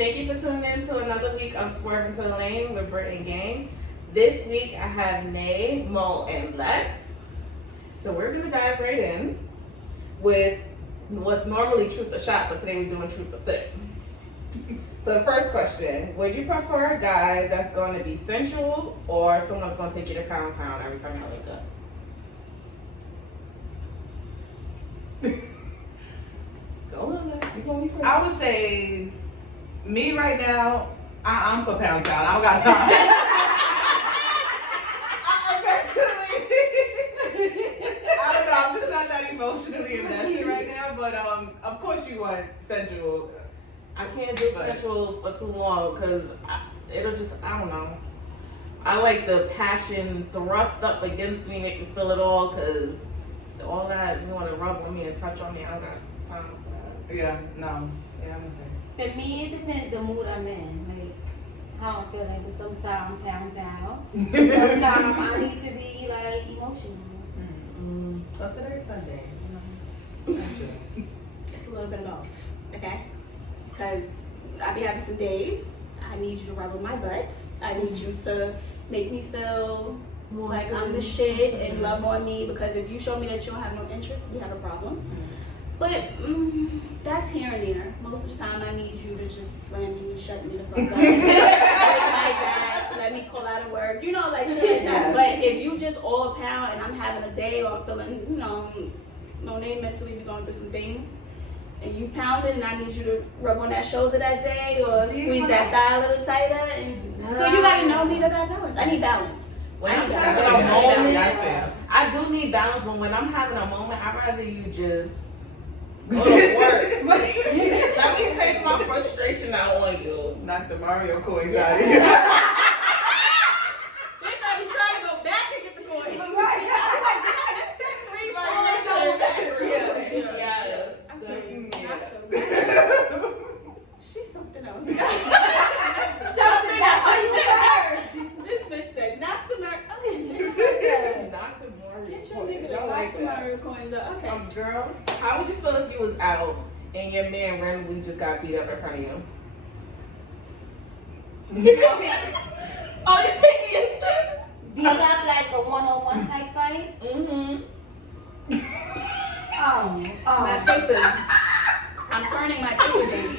Thank you for tuning in to another week of Swerving to the Lane with Britt and Gang. This week I have Nay, Mo, and Lex. So we're going to dive right in with what's normally Truth or Shot, but today we're doing Truth or Sip. So the first question, would you prefer a guy that's going to be sensual or someone that's going to take you to Pound Town every time you wake up? Go on, Lex. You gonna be quick. I would say, me right now, I'm for Pound Town. I don't got time. I don't know. I'm just not that emotionally invested right now. But of course you want sensual. I can't do sensual for too long because it'll just, I don't know. I like the passion thrust up against me, make me feel it all, because all that you want to rub on me and touch on me, I don't got time for that. Yeah, no. Yeah, I'm gonna say. For me, it depends the mood I'm in, like how I'm feeling. Because sometimes Pound Town, sometimes I need to be like emotional. So today's Sunday. It's a little bit of both, okay? Because I be having some days. I need you to rub on my butt. I need you to make me feel like I'm the shit and love on me. Because if you show me that you don't have no interest, we have a problem. But that's here and there. Most of the time, I need you to just slam me, shut me the fuck up, like that, let me call out of work, you know, like shit like that. But if you just all pound and I'm having a day or feeling, you know, no name mentally, we going through some things, and you pounding and I need you to rub on that shoulder that day or squeeze that thigh a little tighter, and so you gotta know me to have balance. I need balance. When I'm That's having a fair. moment, That's fair. I do need balance, but when I'm having a moment, I'd rather you just go to work. Let me take my frustration out on you. Knock the Mario coins out of Bitch, here. I be trying to go back and get the coin. Right. I'm like, God, it's that three, but I'm going back real quick. Yes. She's something else. Something that's all you heard. This bitch said, knock the Mario. Knock the Mario Get your coins. nigga to Don't knock like the that. Mario coins up. Okay. Girl, how would you feel if you was out and your man randomly just got beat up in front of you? Oh, you taking it serious? Beat up like a one-on-one type fight. Mm-hmm. My papers. I'm turning my papers in.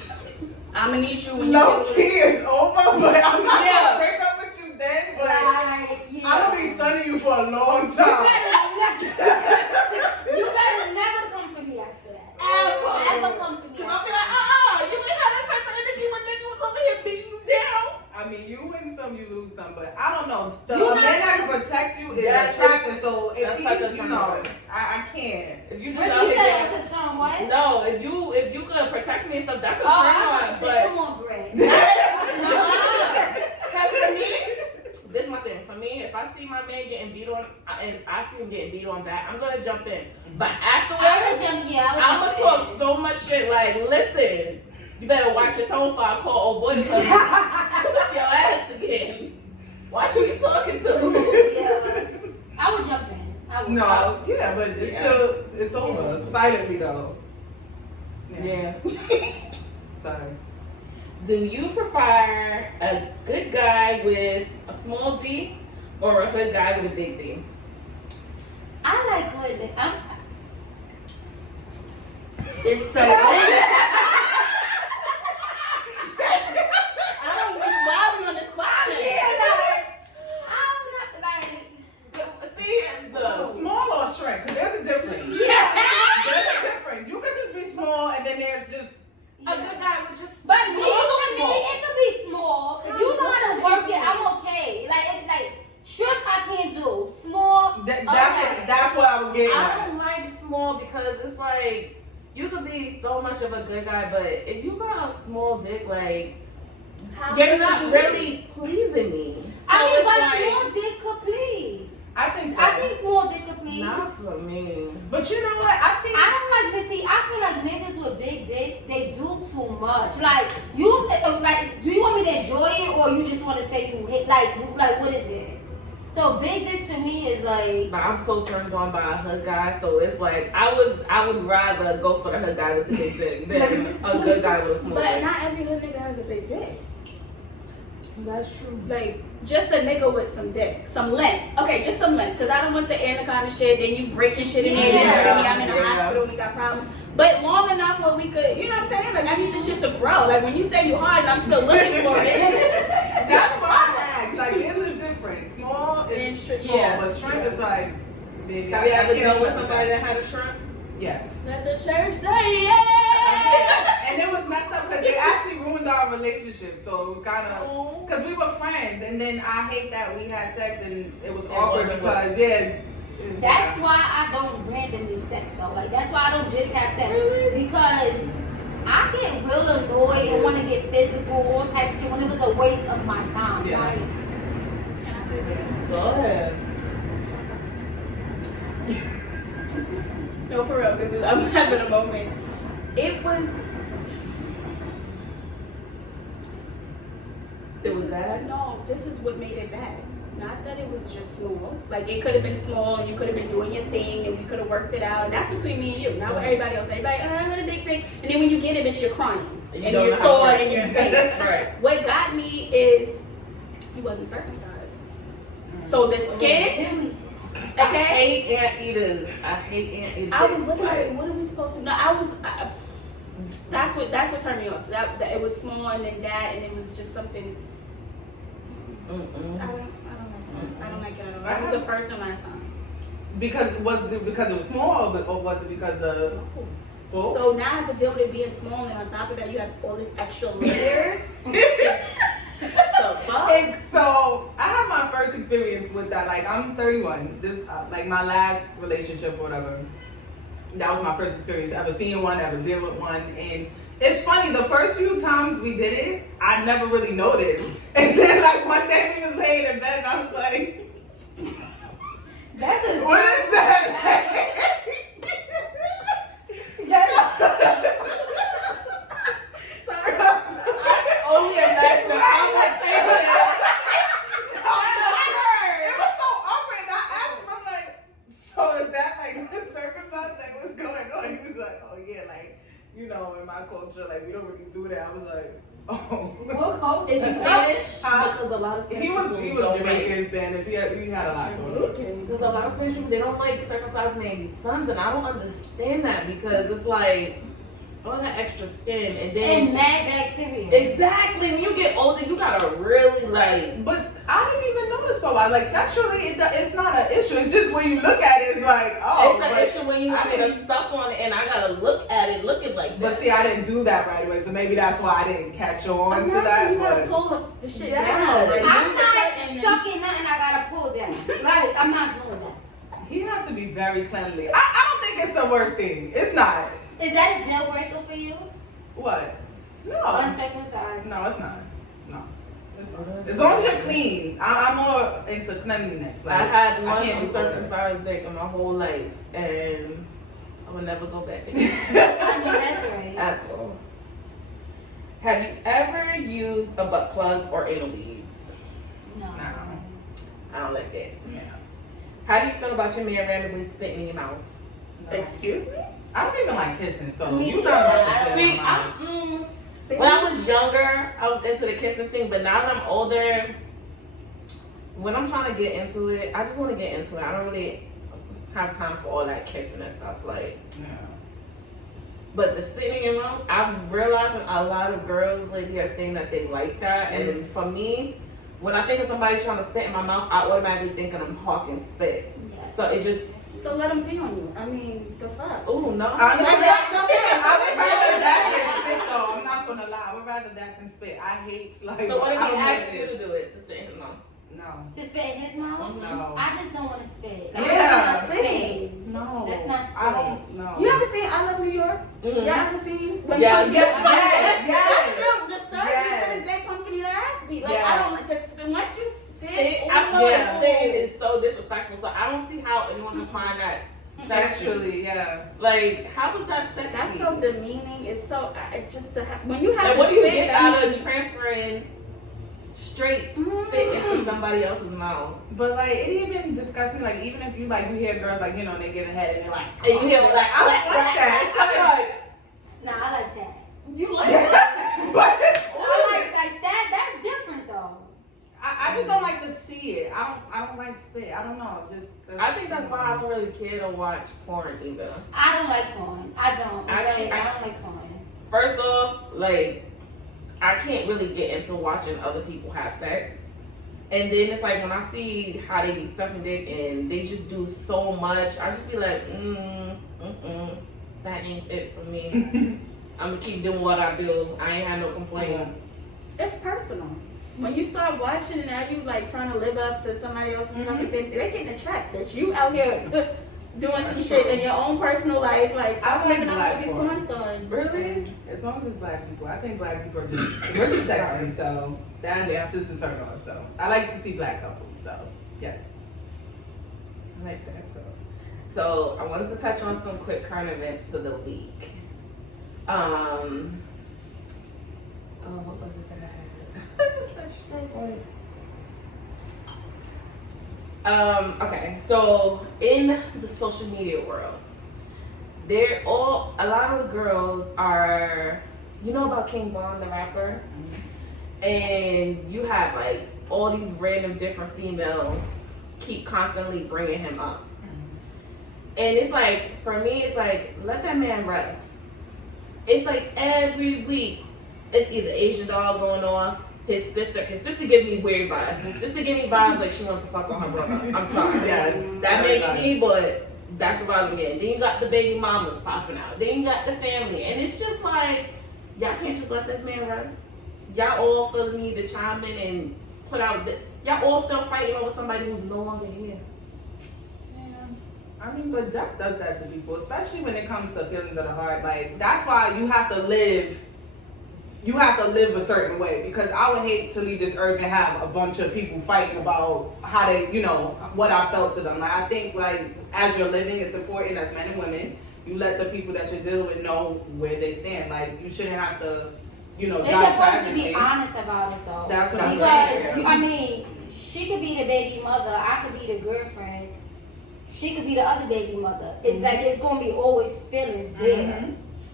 I'm gonna need you when you Low get key is over, but I'm not Yeah. gonna break up with you then. But Like, yeah. I'm gonna be sunning you for a long You time. better never come for me after that. Ever. Never come for me. Cause I'll be like, you ain't have that type of energy when nigga was over here beating you down. I mean, you win some, you lose some, but I don't know. The You man that can protect you is That's attractive, so if that's he, such a you turn know, on. I can't. If you just What out you here said getting- was the term what? No, if you could protect me and stuff, that's a Oh, turn I'm on. gonna say, But come on, Britt. because for me, this is my thing. For me, if I see my man getting beat on and I see him getting beat on back, I'm gonna jump in. But afterwards, I'm gonna talk so much shit. Like, listen, you better watch your tone for I call old boy because your ass again. Watch who you talking to. Yeah. I would jump in. I would. No, yeah, but it's still, it's over. Silently though. Yeah. Sorry. Do you prefer a good guy with a small D or a hood guy with a big D? I like hood. It's the I don't know why we on this question. I'm not like. See, Small or shrink? 'Cause there's a difference. Yeah. There's a difference. You could just be small and then there's just a good guy with just But me, a little to me, small. it could be small. If you know how to work it, I'm okay. Like shrimp, I can't do. Small. that's what I was getting I at. don't like small because it's like you could be so much of a good guy, but if you got a small dick, like you're not really pleasing me. So I mean, it's but like, small dick could please. I think so. I think small dick could please. not for me. But you know what? I think I don't like this. See, I feel like niggas with big dicks, they do too much. Like you, like, do you want me to enjoy it or you just want to say you hit? Like what is it? So big dicks for me is like. But I'm so turned on by a hood guy, so it's like I would rather go for the hood guy with the big dick than a good guy with a small But dick. not every hood nigga has a big dick. That's true. Like, just a nigga with some dick. Some length. Okay, just some length. Because I don't want the anaconda shit. Then you breaking shit in there. You hurting me. I'm in the hospital. We got problems. But long enough where we could, you know what I'm saying? Like, I need this shit to grow. Like, when you say you hard and I'm still looking for it. That's why I asked. Like, there's a difference. Small is small, but shrimp is like, baby. Have you ever dealt with somebody that had a shrimp? Yes. Let the church say yeah. And it was messed up because they actually ruined our relationship. So it kind of, because we were friends, and then I hate that we had sex and it was awkward because That's why I don't randomly sex though. Like that's why I don't just have sex because I get real annoyed and want to get physical, all types of shit when it was a waste of my time. Yeah. Like, Can I say something? Go ahead. No, for real, because I'm having a moment. It was bad? No, this is what made it bad. Not that it was just small. Like, it could have been small, and you could have been doing your thing, and we could have worked it out. And that's between me and you, not with everybody else. Everybody, I want a big thing. And then when you get it, bitch, you're crying. And you're sore and you're in pain. Right. What got me is he wasn't circumcised. So the skin, I okay? hate anteaters. I hate anteaters. I was looking at it, what are we supposed to know? That's what turned me off. That it was small and then that, and it was just something. I don't like it at all. That was the first and last time. Was it because it was small, or was it because the? Oh. So now I have to deal with it being small, and on top of that, you have all this extra layers. The fuck? So I had my first experience with that. Like I'm 31. This like my last relationship or whatever. That was my first experience ever seeing one, ever dealing with one, and it's funny. The first few times we did it, I never really noticed, and then like one day we was laying in bed, and I was like, that's a "What is that?" Sorry, I can only imagine the conversation. It was so awkward. I asked him, I'm like, so is that like circumcised? Like, what's going on? He was like, oh yeah, like, you know, in my culture, like we don't really do that. I was like, oh. What culture? Is he Spanish? Because a lot of Spanish He was people Jamaican, Spanish. We had a lot going on. Because a lot of Spanish people, they don't like circumcised baby sons, and I don't understand that because it's like all that extra skin and then and mad bacteria. Exactly. When you get older, you gotta really like. But I didn't even notice for a while. Like sexually, it's not an issue. It's just when you look at it, it's like, oh. It's an issue when you want me to suck on it, and I gotta look at it looking like that. But see, I didn't do that right away, so maybe that's why I didn't catch on to that. You gotta But pull the shit Yeah. down. Like, I'm not sucking nothing. I gotta pull down. Like I'm not doing that. he has to be very cleanly. I don't think it's the worst thing. It's not. Is that a deal breaker for you? What? No. Uncircumcised. No, it's not. No. It's fine. As long as you're clean. I'm more into cleanliness. Like, I had I one can't do uncircumcised dick in my whole life, and I will never go back again. I know that's right. At all. Have you ever used a butt plug or anal beads? No. I don't like that. Yeah. How do you feel about your man randomly spitting in your mouth? No. excuse me? I don't even like kissing, so Me you're not about to neither. spit See, in my mouth. when I was younger, I was into the kissing thing, but now that I'm older, when I'm trying to get into it, I just want to get into it. I don't really have time for all that kissing and stuff. Like, Yeah. but the spitting in your mouth, I'm realizing a lot of girls lately are saying that they like that. And for me, when I think of somebody trying to spit in my mouth, I automatically think of them hawking spit. Yes. So it just, So let him pee on you. I mean, the fuck? ooh, no. Honestly, Like, I would rather that than spit though. I'm not gonna lie. I would rather that than spit. I hate like. So what if I he don't know asked what you it to is. do it, to spit in his mouth? No. To spit in his mouth? No. I just don't want to spit. Yeah. That's not spit. No. That's not I don't know. You ever seen I Love New York? Mhm. Y'all ever seen? When Yes, he- yes, That's yes. still the stuff Yes. to this day comes to me to ask me. Like, Yes. I don't like this. Once you Spit, spit, I know Yeah. that spitting is so disrespectful, so I don't see how anyone can find that sexual. Sexually, yeah. Like, how was that sexy? that's so demeaning. It's so just to have when you have Like, to what do you spit, get I out mean, of transferring straight fit into somebody else's mouth. But like, it even disgusts me. Like, even if you like, you hear girls like, you know, they get ahead and they're like, And you hear like, I don't like that. I'm like, Nah, I like that. you like that? But I like that. That's different though. I just don't like to see it. I don't like spit. I don't know. It's just. I think that's why I don't really care to watch porn either. I don't like porn. I don't. I don't like porn. First off, like, I can't really get into watching other people have sex. And then it's like when I see how they be sucking dick and they just do so much, I just be like, that ain't it for me. I'm gonna keep doing what I do. I ain't had no complaints. It's personal. When you start watching and now you like trying to live up to somebody else's fucking fantasy, they getting a check. That you out here doing some shit in your own personal life, like stop I like living up black to these porn. porn stars. Really? As long as it's black people, I think black people are just we're just sexy, so that's just a turn on. So I like to see black couples. So yes, I like that. So I wanted to touch on some quick current events of the week. Oh, what was it that I had? That's so okay, so in the social media world, a lot of the girls are, you know about King Von, the rapper? And you have like all these random different females keep constantly bringing him up. And it's like, for me, it's like, let that man rest. It's like every week, it's either Asian doll going on, his sister give me weird vibes. His sister give me vibes like she wants to fuck on her brother. I'm sorry. That may be me, but that's the vibe I'm getting. Then you got the baby mamas popping out. Then you got the family. And it's just like, y'all can't just let this man rest. Y'all all feel the need to chime in and put out, y'all all still fighting over somebody who's no longer here. I mean, but death does that to people, especially when it comes to feelings of the heart. Like, that's why you have to live a certain way, because I would hate to leave this earth and have a bunch of people fighting about how they, you know, what I felt to them. Like, I think, like, as you're living, it's important as men and women, you let the people that you're dealing with know where they stand. Like, you shouldn't have to, you know, die supposed to be tragically. honest about it though. That's what I'm because saying. I mean, she could be the baby mother, I could be the girlfriend, she could be the other baby mother. It's like it's gonna be always feelings there.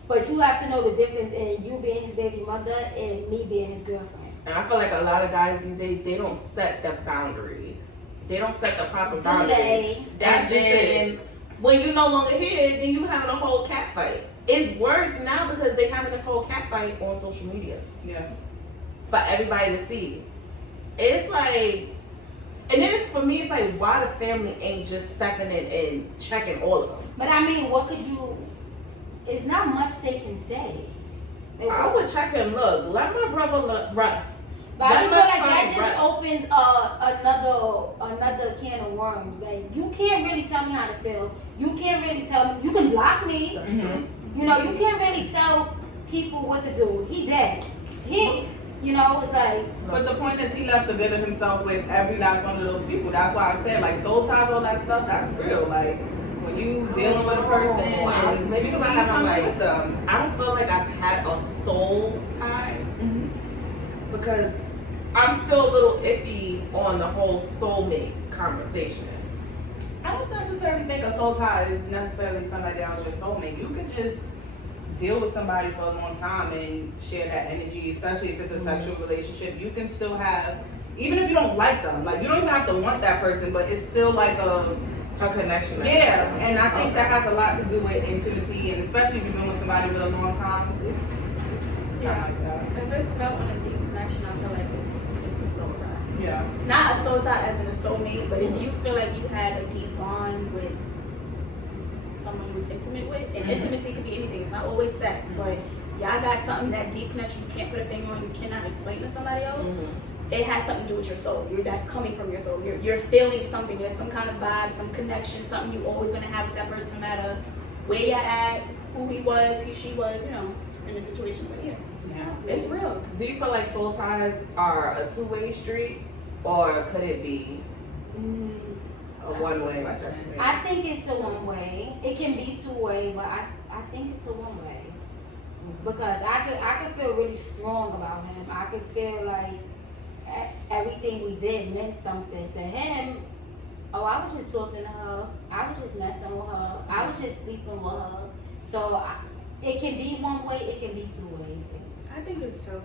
But you have to know the difference in you being his baby mother and me being his girlfriend. And I feel like a lot of guys these days, they don't set the boundaries. They don't set the proper boundaries. That's just it. When you're no longer here, then you having a whole cat fight. It's worse now because they having this whole cat fight on social media. Yeah. For everybody to see. It's like, and then it's, for me, it's like, why the family ain't just stepping in and checking all of them? But I mean, what could you, it's not much they can say. I would check and look. Let my brother rest. But I just feel Let like my that son just rest. opens another can of worms. Like, you can't really tell me how to feel. You can't really tell me, you can block me. You know, you can't really tell people what to do. He dead. You know, it's like. But the point is, he left a bit of himself with every last one of those people. That's why I said, like, soul ties, all that stuff, that's real. Like, when you dealing with a person and maybe you I leave have something like, with them. I don't feel like I've had a soul tie because I'm still a little iffy on the whole soulmate conversation. I don't necessarily think a soul tie is necessarily somebody that was your soulmate. You can just deal with somebody for a long time and share that energy, especially if it's a sexual relationship. You can still have, even if you don't like them, like you don't even have to want that person, but it's still like a connection. Yeah, and I think that has a lot to do with intimacy, and especially if you've been with somebody with a long time, it's kind of like that. If it's felt on a deep connection, I feel like it's a soul tie. Yeah. Not a soul tie as in a soulmate, but if you feel like you had a deep bond with someone you was intimate with, and intimacy could be anything, it's not always sex, but y'all got something, that deep connection you can't put a finger on, you cannot explain to somebody else. It has something to do with your soul. That's coming from your soul. You're feeling something. There's some kind of vibe, some connection, something you're always gonna have with that person, no matter where you're at, who he was, who she was, you know, in the situation. But yeah, it's real. Do you feel like soul ties are a two-way street, or could it be a one-way? I think it's a one-way. It can be two-way, but I think it's a one-way because I could feel really strong about him. I could feel like everything we did meant something to him. Oh, I was just talking to her. I was just messing with her. I was just sleeping with her. So it can be one way. It can be two ways. I think it's two.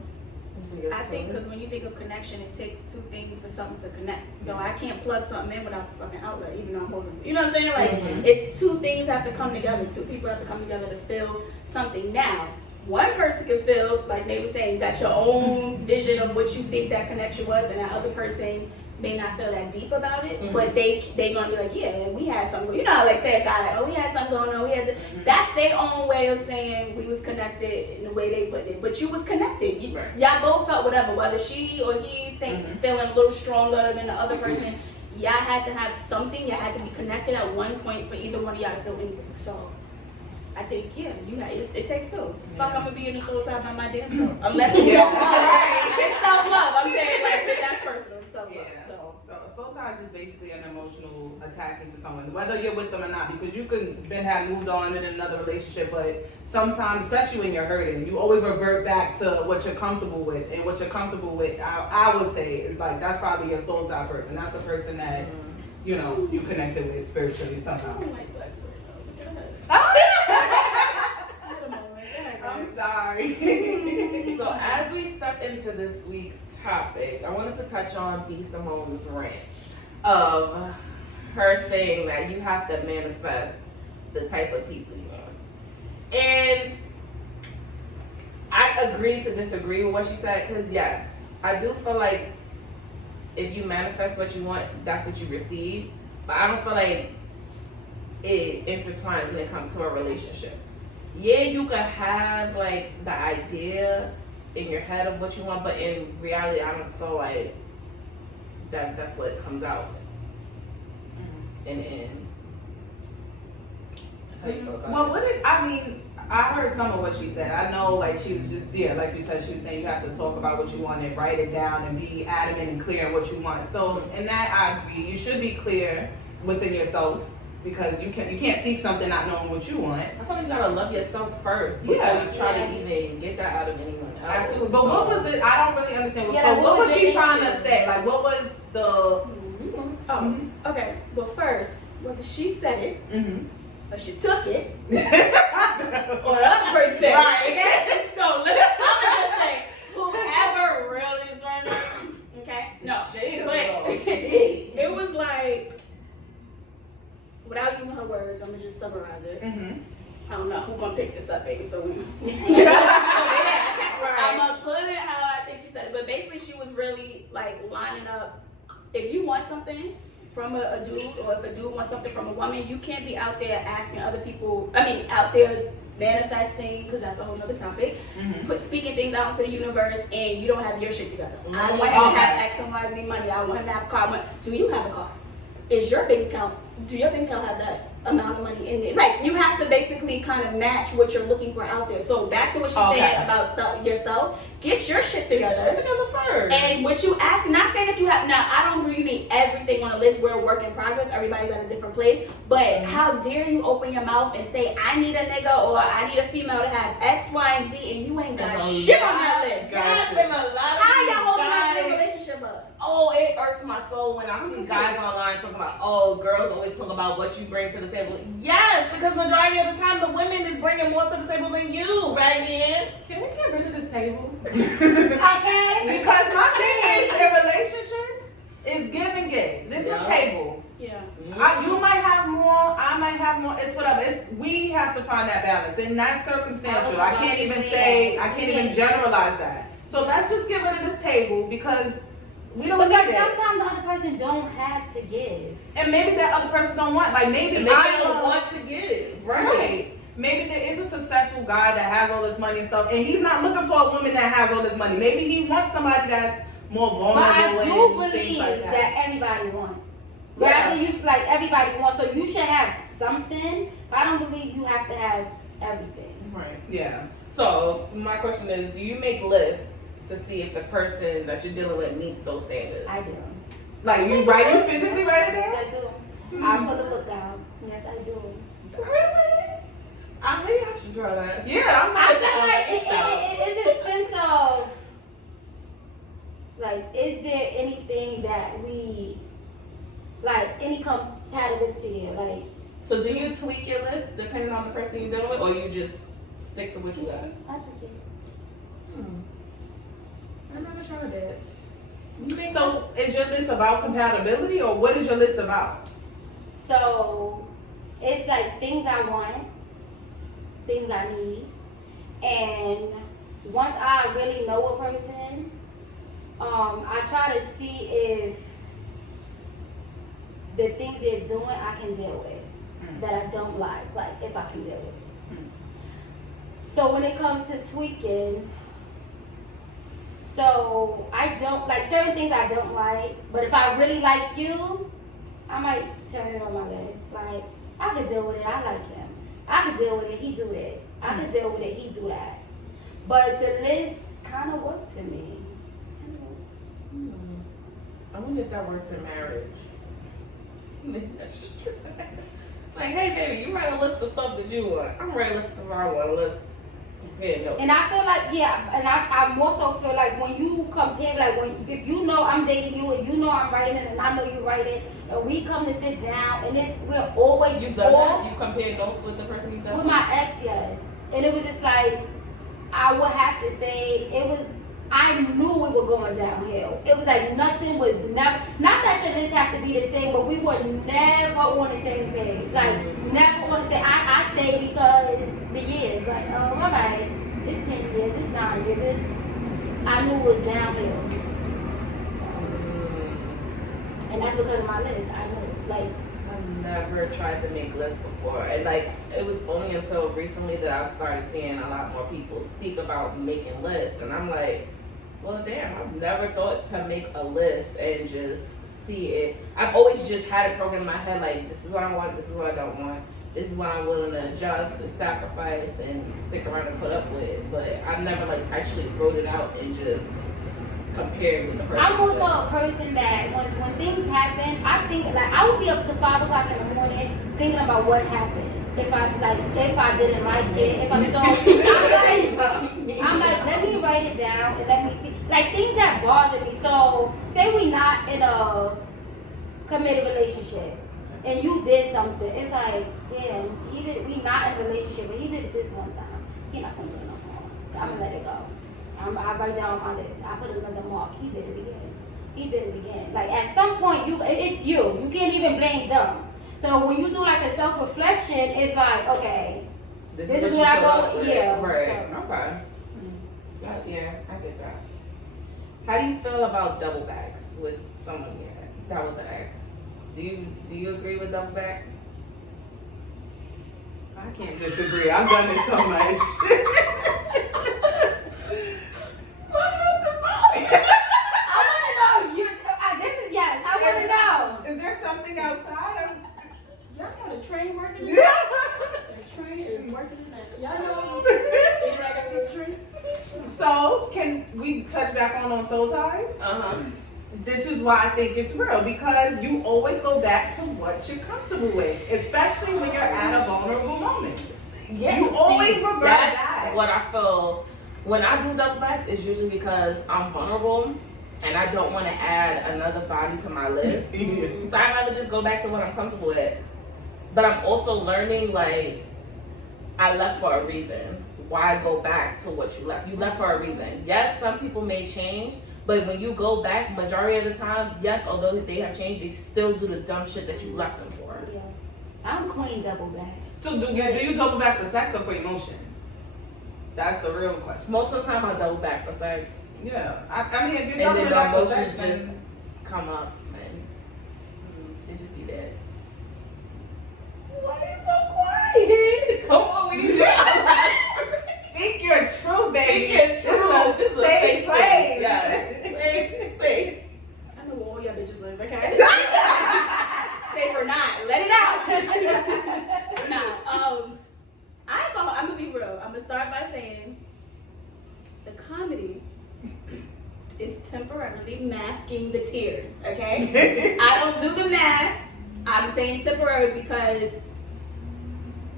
I think because when you think of connection, it takes two things for something to connect. So I can't plug something in without the fucking outlet, even though I'm holding it. You know what I'm saying? Like, it's two things have to come together. Two people have to come together to feel something. Now, one person can feel, like they were saying, got your own vision of what you think that connection was, and that other person may not feel that deep about it, but they gonna be like, yeah, we had something. You know how like say a guy like, oh, we had something going on. We had that's their own way of saying we was connected in the way they put it. But you was connected. Y'all both felt whatever, whether she or he feeling a little stronger than the other person. Y'all had to have something. Y'all had to be connected at one point for either one of y'all to feel anything. So I think it takes two. Fuck, I'm gonna be in the soul tie by my damn self. Unless it's self-love. It's self-love. I'm saying like that's personal. Self-love. So soul tie is just basically an emotional attachment to someone, whether you're with them or not, because you could then have moved on in another relationship, but sometimes, especially when you're hurting, you always revert back to what you're comfortable with, and what you're comfortable with, I would say, is like, that's probably your soul tie person. That's the person that, you know, you connected with spiritually somehow. I'm sorry. So as we step into this week's topic, I wanted to touch on B. Simone's rant of her saying that you have to manifest the type of people you want. And I agree to disagree with what she said, because yes, I do feel like if you manifest what you want, that's what you receive. But I don't feel like it intertwines when it comes to a relationship. Yeah, you could have like the idea in your head of what you want, but in reality, I don't feel like that's what comes out in the end. How you feel about it? I heard some of what she said. I know, like, she was just, like you said, she was saying you have to talk about what you want and write it down and be adamant and clear on what you want. So in that, I agree. You should be clear within yourself, because you can't seek something not knowing what you want. I feel like you gotta love yourself first before you try to even get that out of anyone else. Absolutely. But what was it? I don't really understand. So what was she trying to say? Like, what was the... Okay. Well, first, whether she said it, or she took it, or the other person said it. Okay? So, I'm just say, whoever really is learning, okay? No. But it was like, without using her words, I'm gonna just summarize it. I don't know who's gonna pick this up, baby. So I'm gonna put it how I think she said it. But basically, she was really like lining up. If you want something from a dude, or if a dude wants something from a woman, you can't be out there asking other people. Out there manifesting, because that's a whole other topic. Speaking things out into the universe, and you don't have your shit together. I want him to have X and Y, Z money. I want him to have a car. Do you have a car? Is your bank account? Do your bank account have that amount of money in it? Like, you have to basically kind of match what you're looking for out there. So back to what she said about yourself, get your shit together. Get your shit together first. And what you ask, not saying that you have. Now, I don't really need everything on a list. We're a work in progress. Everybody's at a different place. But how dare you open your mouth and say, I need a nigga or I need a female to have X, Y, and Z, and you ain't got shit on that list. How y'all holding that relationship up? Oh, it irks my soul when I see guys online talking about, oh, girls always talk about what you bring to the table. Yes, because majority of the time the women is bringing more to the table than you, right in. Can we get rid of this table? Okay. Because my thing is, in relationships, is give and get. This is a table. Yeah. You might have more, I might have more. It's whatever. We have to find that balance, and that's circumstantial. I can't even generalize that. So let's just get rid of this table, because we don't need it. Because sometimes the other person don't have to give. And maybe that other person don't want, like maybe I don't want to give. Right. Maybe there is a successful guy that has all this money and stuff, and he's not looking for a woman that has all this money. Maybe he wants somebody that's more vulnerable. But I do and things believe like that everybody wants. Rather, you like everybody wants, so you should have something. But I don't believe you have to have everything. Right. Yeah. So my question is, do you make lists to see if the person that you're dealing with meets those standards? I do. Like you physically write it down? Yes, I do. I pull a book out. Yes, I do. Really? Maybe I should draw that. Yeah, I'm I feel like it is a sense of, like, is there that we, like, any compatibility there. Like, So do you tweak your list depending on the person you're dealing with, or you just stick to what you got? I took it. I never tried that. You make So is your list about compatibility, or what is your list about? So it's like things I want, things I need, and once I really know a person, I try to see if the things they're doing I can deal with, that I don't like if I can deal with it. So when it comes to tweaking, so I don't like certain things I don't like, but if I really like you, I might turn it on my list. Like, I could deal with it, I like him. I could deal with it, he do this. I could deal with it, he do that. But the list kind of works for me. I wonder if that works in marriage. Like, hey baby, you write a list of stuff that you want. I'm writing a list of what I want. Let's compare notes. And I feel like, I more so feel like when you compare, like if you know I'm dating you and you know I'm writing and I know you're writing, and we come to sit down and we're always You've done that? You compare notes with the person you've done with my ex, yes. And it was just like, I would have to say, I knew we were going downhill. It was like nothing was never, not that your list have to be the same, but we were never on the same page. Like, never on the same, I say because the years, like, all right, it's 10 years, it's 9 years, I knew it was downhill. And that's because of my list, I knew, like. I've never tried to make lists before, and like it was only until recently that I've started seeing a lot more people speak about making lists, and I'm like, well damn, I've never thought to make a list and just see it. I've always just had a program in my head, like this is what I want, this is what I don't want, this is what I'm willing to adjust and sacrifice and stick around and put up with, but I've never like actually wrote it out and just compared with the person. I'm also a person that when things happen, I think like I would be up to 5 o'clock in the morning thinking about what happened. If I didn't like it, if I'm like, let me write it down and let me see like things that bother me. So say we not in a committed relationship and you did something, it's like, damn, we not in a relationship, but he did it this one time. He not gonna do it no more. So I'm gonna let it go. I write down on my list. I put another mark. He did it again. He did it again. Like at some point, it's you. You can't even blame them. So when you do like a self-reflection, it's like, okay, this is what I go. Yeah. Right. So, okay. Yeah, I get that. How do you feel about double backs with someone that was an ex? Do you agree with double backs? I can't disagree. I've done it so much. Is there something outside? Y'all know the train working? Yeah. The train is working in that. Y'all know anybody got the train? So, can we touch back on soul ties? This is why I think it's real, because you always go back to what you're comfortable with, especially when you're at a vulnerable moment. Yeah, you always revert that's back. What I feel when I do double backs is usually because I'm vulnerable and I don't want to add another body to my list. So I'd rather just go back to what I'm comfortable with. But I'm also learning, like, I left for a reason. Why go back to what you left? You left for a reason. Yes, some people may change, but when you go back, majority of the time, yes, although they have changed, they still do the dumb shit that you left them for. Yeah. I'm queen double back. So do you double back for sex or for emotion? That's the real question. Most of the time I double back for sex. Yeah. I mean, if you're And doubling then the back for emotions sex, just then... come up and they just be dead. Why are you so quiet? Come on, we need to Speak your truth, baby. Speak your truth. This is a safe place. Yeah. Safe. I know where all y'all bitches live, okay? Safe or not, let it out. Nah, I'm gonna be real. I'm gonna start by saying the comedy is temporarily masking the tears, okay? I don't do the mask. I'm saying temporary because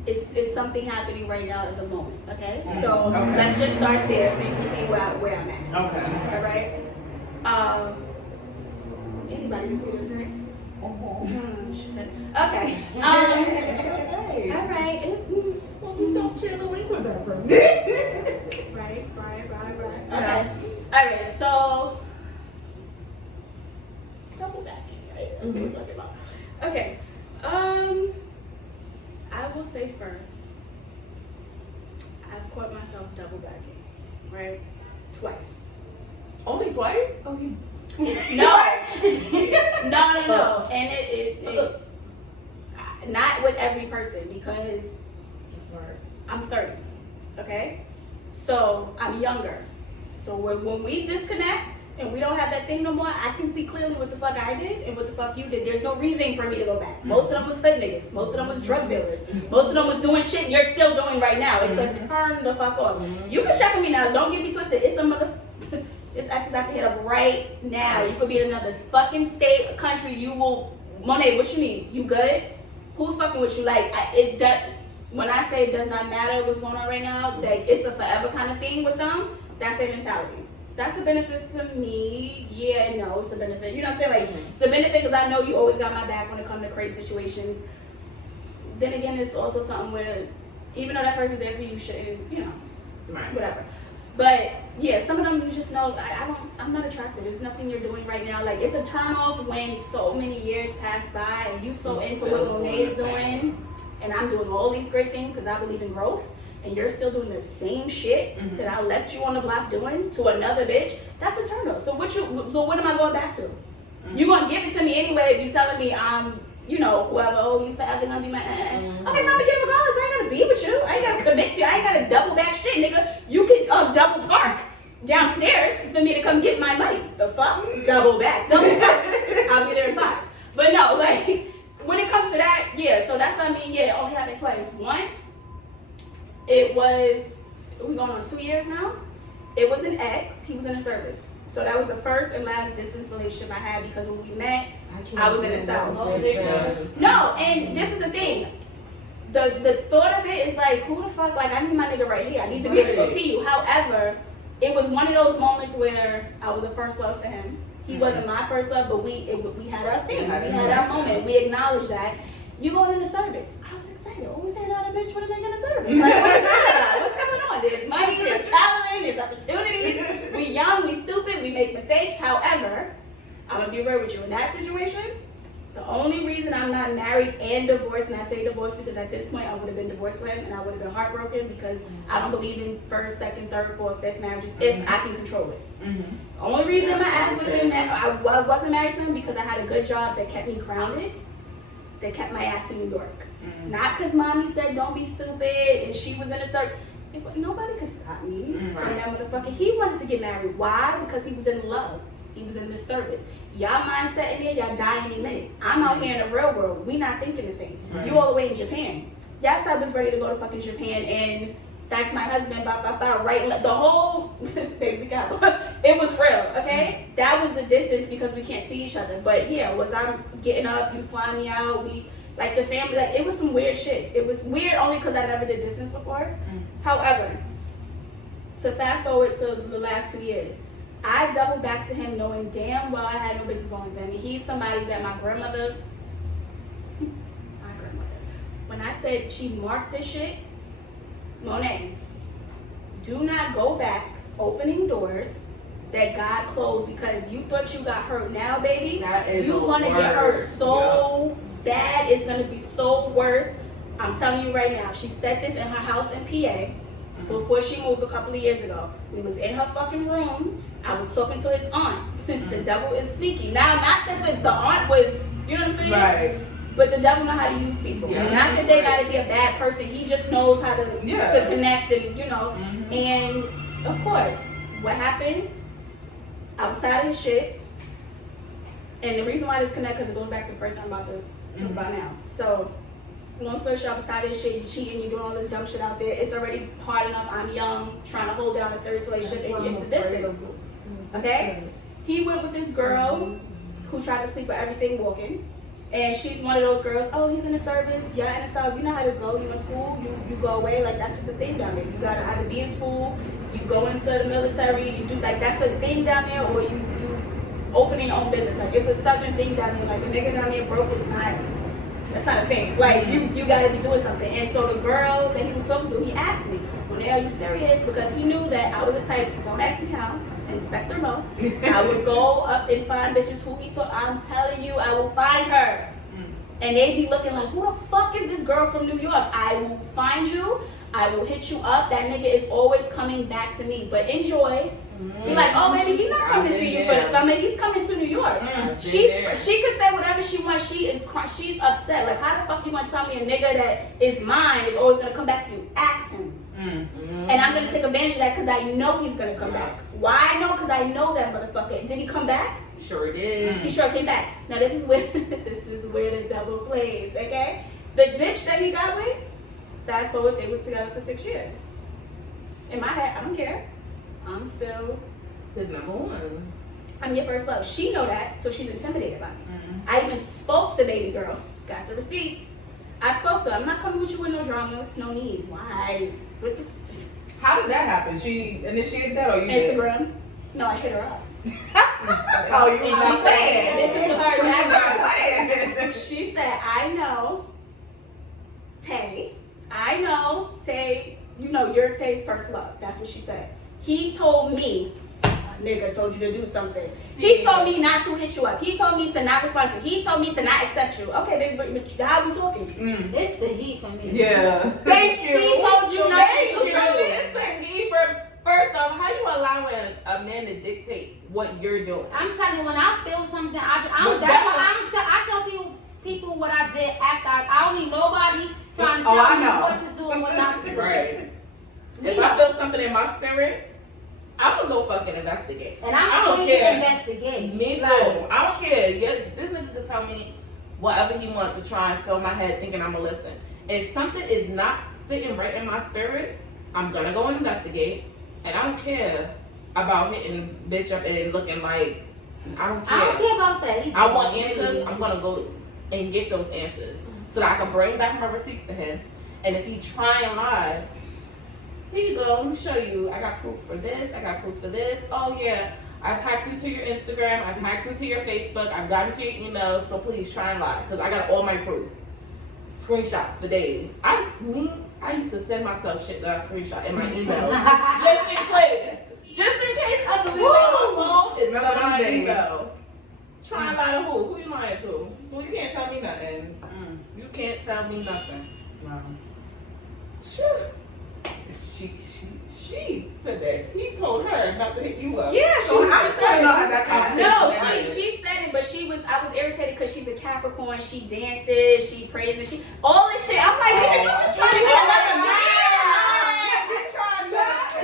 it's something happening right now at the moment, okay? So let's just start there so you can see where I'm at. Okay. All right. Anybody can see this, right? Oh, shit. Okay. All right. Well, just don't share the link with that person. Right. Okay. All right. So, double backing, right? That's what we're talking about. Okay. I will say first, I've caught myself double backing, right? Twice. Only twice? Oh, you. No. And it not with every person because I'm 30, okay? So I'm younger. So when we disconnect and we don't have that thing no more, I can see clearly what the fuck I did and what the fuck you did. There's no reason for me to go back. Most of them was hood niggas. Most of them was drug dealers. Most of them was doing shit you're still doing right now. It's a turn the fuck off. You can check on me now. Don't get me twisted. It's a mother... It's X I can hit up right now. You could be in another fucking state, a country. You will... Monet, what you mean? You good? Who's fucking with you? Like, when I say it does not matter what's going on right now, like, it's a forever kind of thing with them, that's their mentality. That's a benefit for me. Yeah, no, it's a benefit. You know what I'm saying? Like, it's a benefit because I know you always got my back when it comes to crazy situations. Then again, it's also something where, even though that person's there for you, shouldn't, you know, whatever. But yeah, some of them you just know, I'm not attracted. There's nothing you're doing right now. Like, it's a turn off when so many years pass by and you so into what Monet is doing and I'm doing all these great things because I believe in growth and you're still doing the same shit that I left you on the block doing to another bitch. That's a turn off. So what am I going back to? You gonna give it to me anyway if you telling me I'm, you know, whoever, oh, you forever gonna be my Okay, so I'm gonna get it regardless. I ain't gotta be with you. I ain't gotta commit to you. I ain't gotta double back shit, nigga. You can double park downstairs for me to come get my money. The fuck? Double back. I'll be there in 5. But no, like, when it comes to that, yeah, so that's what I mean. Yeah, it only happened twice. Once, it was, we going on 2 years now. It was an ex. He was in the service. So that was the first and last distance relationship I had because when we met, I was in the South. No, and this is the thing. The thought of it is like, who the fuck, like, I need my nigga right here. I need to be able to go see you. However, it was one of those moments where I was a first love for him. He wasn't my first love, but we had our thing. We had our moment. We acknowledged that. You going in the service. I was excited. Always saying, oh, that bitch, what are they going to service? Like, what is that? What's going on? There's money, there's traveling, there's opportunities. We young, we stupid, we make mistakes. However, I'm going to be real with you. In that situation, the only reason I'm not married and divorced, and I say divorced because at this point I would have been divorced with him and I would have been heartbroken because I don't believe in first, second, third, fourth, fifth marriages if I can control it. The only reason my ass would have been married, I wasn't married to him because I had a good job that kept me grounded, that kept my ass in New York. Not because mommy said don't be stupid and she was in a certain, nobody could stop me from that motherfucker. He wanted to get married. Why? Because he was in love. He was in the service. Y'all mindset in here, y'all die any minute. I'm out here in the real world. We not thinking the same. You all the way in Japan. Yes, I was ready to go to fucking Japan and that's my husband, right? The whole, baby, we got it was real, okay? That was the distance because we can't see each other. But yeah, was I getting up, you flying me out, we, like the family, like it was some weird shit. It was weird only because I never did distance before. However, to fast forward to the last 2 years, I doubled back to him knowing damn well I had no business going to him. He's somebody that my grandmother, when I said she marked this shit, Monet, do not go back opening doors that God closed because you thought you got hurt. Now, baby, you're gonna get hurt so bad. It's gonna be so worse. I'm telling you right now. She said this in her house in PA before she moved a couple of years ago. We was in her fucking room. I was talking to his aunt. The devil is sneaky. Now, not that the aunt was, you know what I'm saying? Right. But the devil know how to use people. Not that they gotta be a bad person. He just knows how to connect and, you know. And of course, what happened? I was tired of his shit. And the reason why this connect, because it goes back to the person I'm about to talk about now. So, long story short, I was tired of this shit. You cheating, you doing all this dumb shit out there. It's already hard enough. I'm young, trying to hold down a serious relationship, and you're sadistic. Okay? He went with this girl who tried to sleep with everything walking. And she's one of those girls, oh, he's in the service, you're in the service, you know how this goes, you in school, you go away, like that's just a thing down there. You gotta either be in school, you go into the military, you do, like that's a thing down there, or you opening your own business. Like it's a southern thing down here. Like a nigga down here broke is not. That's not a thing. Like you gotta be doing something. And so the girl that he was talking to, he asked me, "Well, are you serious?" Because he knew that I was the type. Don't ask me how. Inspector Mo. I would go up and find bitches who he took. I'm telling you, I will find her. And they be looking like, who the fuck is this girl from New York? I will find you. I will hit you up. That nigga is always coming back to me. But enjoy. Be like, oh baby, he's not coming to see you for the summer. He's coming to New York. She can say whatever she wants. She's upset. Like, how the fuck you gonna tell me a nigga that is mine is always gonna come back to you? Ask him. And I'm gonna take advantage of that because I know he's gonna come back. Why I know? Because I know that motherfucker. Did he come back? Sure did. He sure came back. Now this is where the devil plays. Okay, the bitch that he got with, fast forward, they was together for 6 years. In my head, I don't care. I'm still his number one. I'm your first love. She know that, so she's intimidated by me. I even spoke to baby girl. Got the receipts. I spoke to her. I'm not coming with you with no dramas. No need. Why? How did that happen? She initiated that, or you Instagram. did? No, I hit her up. Oh, you And not she said, playing. this is her exact Playing. She said, I know Tay. I know Tay. You know, you're Tay's first love. That's what she said. He told me, nigga told you to do something. He told me not to hit you up. He told me to not respond to you. He told me to not accept you. Okay, baby, but how we talking? It's the heat for me. Yeah. Thank you. He told you not to do Thank something. you. It's the heat for. First off, how you allowing a man to dictate what you're doing? I'm telling you, when I feel something, I tell people what I did after. I don't need nobody trying to tell me what to do and what not to do. Right. If I feel something in my spirit, I'm gonna go fucking investigate. And I I'm don't going to care. investigate. Me too. I don't care. Yes, this nigga can tell me whatever he wants to try and fill my head thinking I'm gonna listen. If something is not sitting right in my spirit, I'm gonna go investigate. And I don't care about hitting bitch up and looking like, I don't care. I don't care about that either. I want answers. I'm gonna go and get those answers so that I can bring back my receipts to him. And if he try and lie, here you go. Let me show you. I got proof for this. I got proof for this. Oh yeah, I've hacked into your Instagram. I've hacked into your Facebook. I've gotten to your emails. So please try and lie because I got all my proof. Screenshots for days. I used to send myself shit that I screenshot in my emails just in case. Just in case I delete it on my phone. It's Remember on my them days. email. Try and lie to who? Who you lying to? Well, you can't tell me nothing. You can't tell me nothing. Wow. Sure. She said that he told her not to hit you up. Yeah, So how does that not have that conversation? No, she said it, but I was irritated because she's a Capricorn. She dances, she praises, she all this shit. I'm like, nigga, you just trying to get like a man.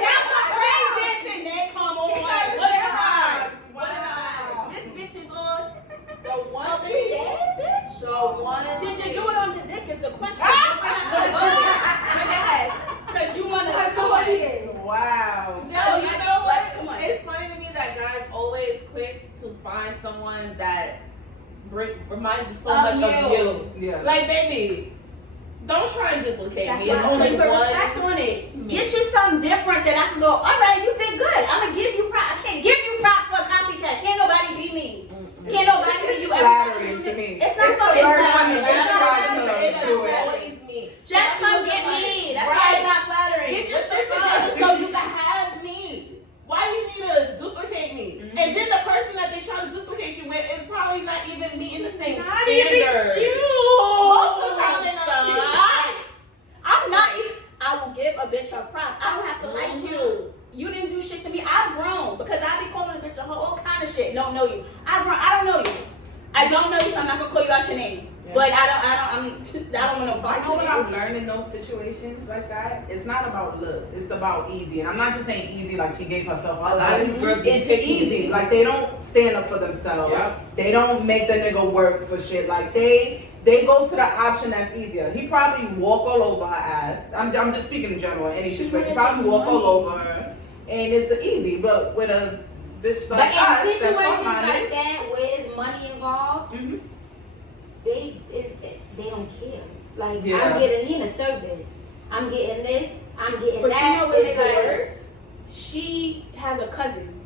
That's what praise dancing. They come on. What in the eyes? This bitch is on The one thing, bitch. the one. Did you do it on the dick? Is the question. Because you want to Come on here. Wow. No, you know what? Come on. It's funny to me that guys always quick to find someone that reminds them so much of you. Yeah. Like, baby, don't try and duplicate That's me. why It's I only put respect one. on it. Get you something different that I can go, all right, you did good. I'm going to give you props. I can't give you props for a copycat. Can't nobody be me. Can't nobody be you. It's flattering to me. It's not It's so the first flattering. time you It's not try flattering. to It's do it. always me. Just come get me. That's why it's not flattering. Get your shit together so you can have me. Why do you need to duplicate me? And then the person that they try to duplicate you with is probably not even meeting the same Not standard. even cute. Most of the time they're not cute. I'm not even. I will give a bitch a prop. I don't have to like you. You didn't do shit to me. I've grown because I be calling a bitch a hoe, all kind of shit. Don't know you. I've grown. I don't know you. I don't know you, so I'm not gonna call you out your name. Yeah. But I don't want no part I know of what it. I've learned in those situations like that. It's not about love. It's about easy. And I'm not just saying easy like she gave herself A up. lot of these girls be It's picky. easy. Like they don't stand up for themselves. Yep. They don't make the nigga work for shit. Like they go to the option that's easier. He probably walk all over her ass. I'm just speaking in general. Any situation, he probably walk all over her, and it's easy. But with a bitch But like in us, situations that's like minded. that where it's money involved, Mm-hmm. they don't care. Like Yeah. I'm getting a service. I'm getting this. I'm getting But that. you know what It's makes it like, worse? She has a cousin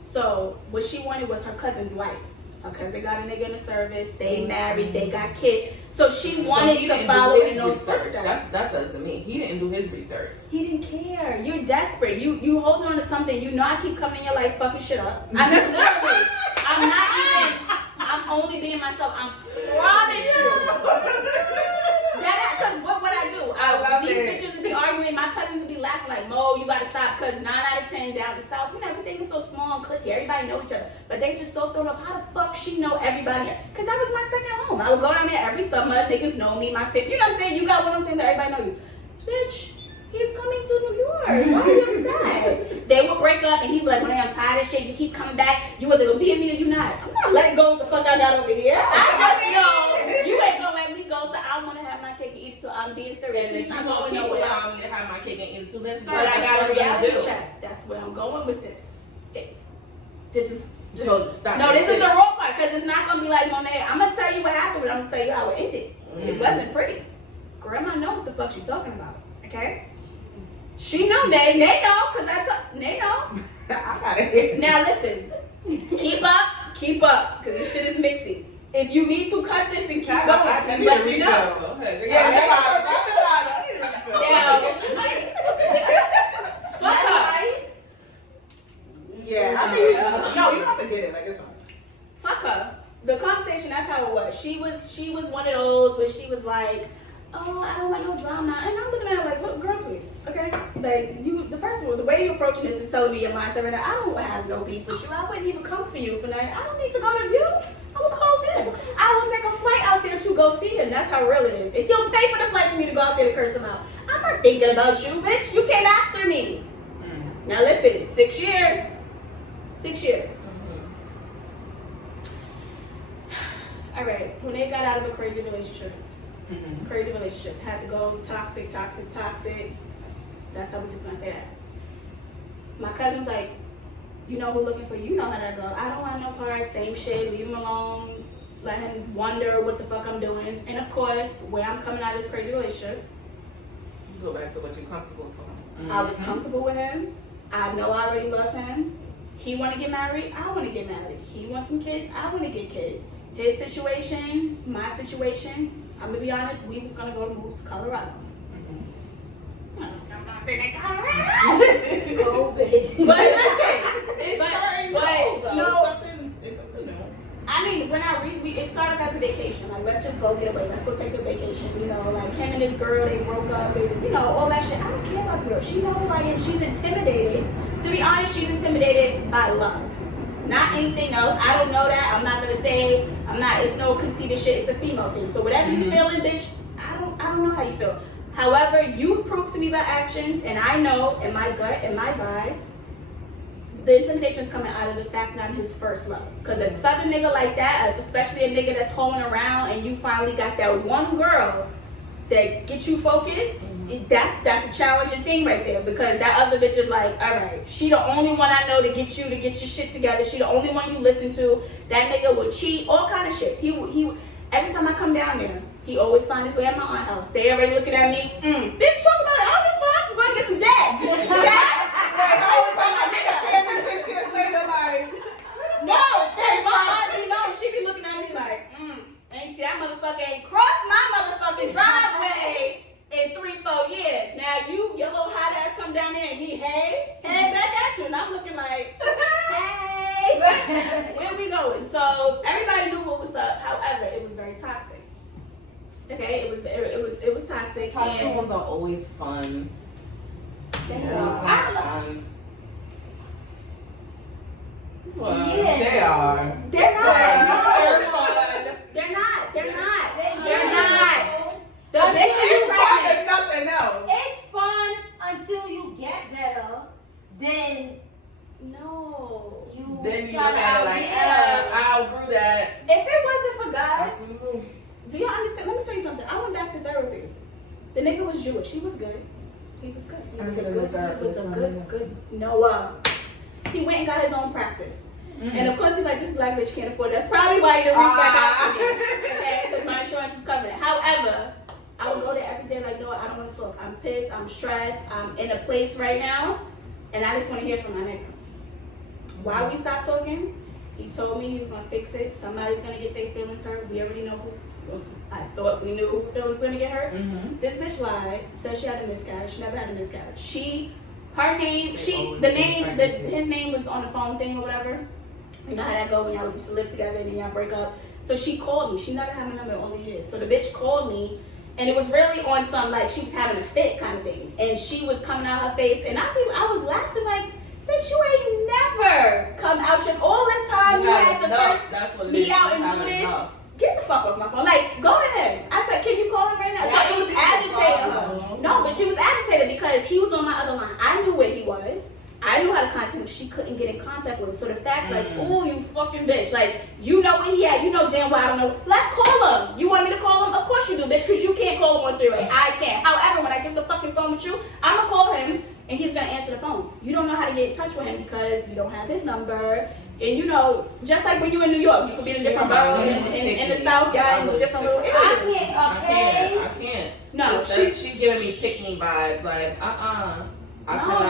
So what she wanted was her cousin's life. Her cousin got a nigga in the service. They married. They got kids. So she wanted to follow in those footsteps. That says to me, he didn't do his research. He didn't care. You're desperate. You holding on to something. You know I keep coming in your life fucking shit up. I mean, literally. I'm not even. I'm only being myself. I promise you. Because what would I do? These bitches would be arguing. My cousins would be laughing like, Mo, you gotta stop. Because 9 out of 10 down the south, you know, everything is so small and cliquey. Everybody know each other. But they just so thrown up. How the fuck she know everybody? Because that was my second home. I would go down there every summer. Niggas know me. My fit. You know what I'm saying? You got one of them things that everybody know you. Bitch, he's coming to New York. Why are you upset? They would break up and he'd be like, when I'm tired of shit, you keep coming back. You either gonna be in me or you not. I'm not letting go of the fuck I got over here. I just know you ain't gonna let me go, so I wanna have my cake and eat it, so I'm being serious. And if I'm you going gonna nowhere. allow me to have my cake and eat it too, then But I got a reality check. That's where I'm going with this. This is So stop. no, this is the raw part, because it's not gonna be like Monet. I'm gonna tell you what happened, but I'm gonna tell you how it ended. It wasn't pretty. Grandma know what the fuck she's talking about. Okay? She know Nay know, because that's Nay know. I got it. Now listen, keep up, because this shit is mixy. If you need to cut this and keep going, I you let me know. Go ahead. Fuck her. Yeah, I mean, no, you don't have to get it. Like, it's fine. Fuck her. The conversation, that's how it was. She was one of those where she was like, oh, I don't want no drama. And I'm looking at her like, look, girl, please, okay? Like, the first of all, the way you're approaching this is telling me your mindset right now. I don't have no beef with you. I wouldn't even come for you for nothing. I don't need to go to you. I will call him. I will take a flight out there to go see him. That's how real it is. If he'll pay for the flight for me to go out there to curse him out, I'm not thinking about you, bitch. You came after me. Now listen, 6 years. 6 years. All right, when they got out of a crazy relationship, had to go toxic. That's how we're just gonna say that. My cousin's like, you know who looking for you, you know how that go. I don't want no part, same shit, leave him alone, let him wonder what the fuck I'm doing. And of course, where I'm coming out of this crazy relationship, Go back to what you're comfortable to. I was comfortable with him. I know I already love him. He want to get married. I want to get married. He wants some kids. I want to get kids. His situation, my situation. I'm gonna be honest. We was gonna go move to Colorado. I'm not saying Colorado. Go, bitch. But listen, It's But- starting but low, though. no. It's something new. I mean, when I read, it started as a vacation. Like, let's just go get away. Let's go take a vacation. You know, like him and his girl, they broke up. They, you know, all that shit. I don't care about the girl. She know who I am. She's intimidated. To be honest, she's intimidated by love, not anything else. I don't know that. I'm not gonna say. I'm not. It's no conceited shit. It's a female thing. So whatever you feeling, bitch, I don't know how you feel. However, you prove to me by actions, and I know in my gut and my vibe, the intimidation is coming out of the fact that I'm his first love. Because a southern nigga like that, especially a nigga that's hoeing around, and you finally got that one girl that gets you focused, that's a challenging thing right there. Because that other bitch is like, all right, she the only one I know to get you to get your shit together. She the only one you listen to. That nigga will cheat, all kind of shit. He every time I come down there, he always find his way at my aunt's house. They already looking at me. Bitch, talk about it. I don't give a fuck. We're gonna get some debt. Like, I was on my nigga family 6 years later, like, No, hey, my auntie knows. She be looking at me like, ain't see that motherfucker ain't crossed my motherfucking driveway in 3-4 years. Now your little hot ass come down there and he hey back at you, and I'm looking like, hey, where we going? So everybody knew what was up. However, it was very toxic. Okay, it was toxic. Toxic and ones are always fun. they Yeah. are. I don't know. Well, Yeah. they are. They're not. They're fun. They're not. They're not. They- They're yeah. not. The Until bitch is It's fun pregnant. if nothing else. It's fun until you get better. Then No. you Then you try look to at it like, yeah. I outgrew that. If it wasn't for God, do y'all understand? Let me tell you something. I went back to therapy. The nigga was Jewish. He was good. He was good. He was a good Noah. He went and got his own practice. And of course, he's like, this black bitch can't afford it. That's probably why he didn't reach back out to me. Okay? Because my insurance was covering it. However, I would go there every day like, no, I don't want to talk. I'm pissed. I'm stressed. I'm in a place right now. And I just want to hear from my nigga. Why we stopped talking? He told me he was gonna fix it. Somebody's gonna get their feelings hurt. We already know who. I thought we knew who feelings gonna get hurt. Mm-hmm. This bitch lied. Said she had a miscarriage. She never had a miscarriage. Her name. His name was on the phone thing or whatever. You know how that go when y'all used to live together and then y'all break up. So she called me. She never had my number in all these years. So the bitch called me, and it was really on some like she was having a fit kind of thing, and she was coming out her face, and I was laughing like, bitch, you ain't never come out your all this time you had to curse me out and do this. Get the fuck off my phone. Like, go to him. I said, can you call him right now? So it was agitating her. No, but she was agitated because he was on my other line. I knew where he was. I knew how to contact him. She couldn't get in contact with him. So the fact, like, oh, you fucking bitch. Like, you know where he at. You know damn well I don't know. Let's call him. You want me to call him? Of course you do, bitch, because you can't call him on 3-way. I can't. However, when I get the fucking phone with you, I'm going to call him, and he's going to answer the phone. You don't know how to get in touch with him because you don't have his number. And you know, just like when you're in New York, you could be in a different borough. In the South, y'all in different little areas. I can't. No, she's giving me pick me vibes. Like, No,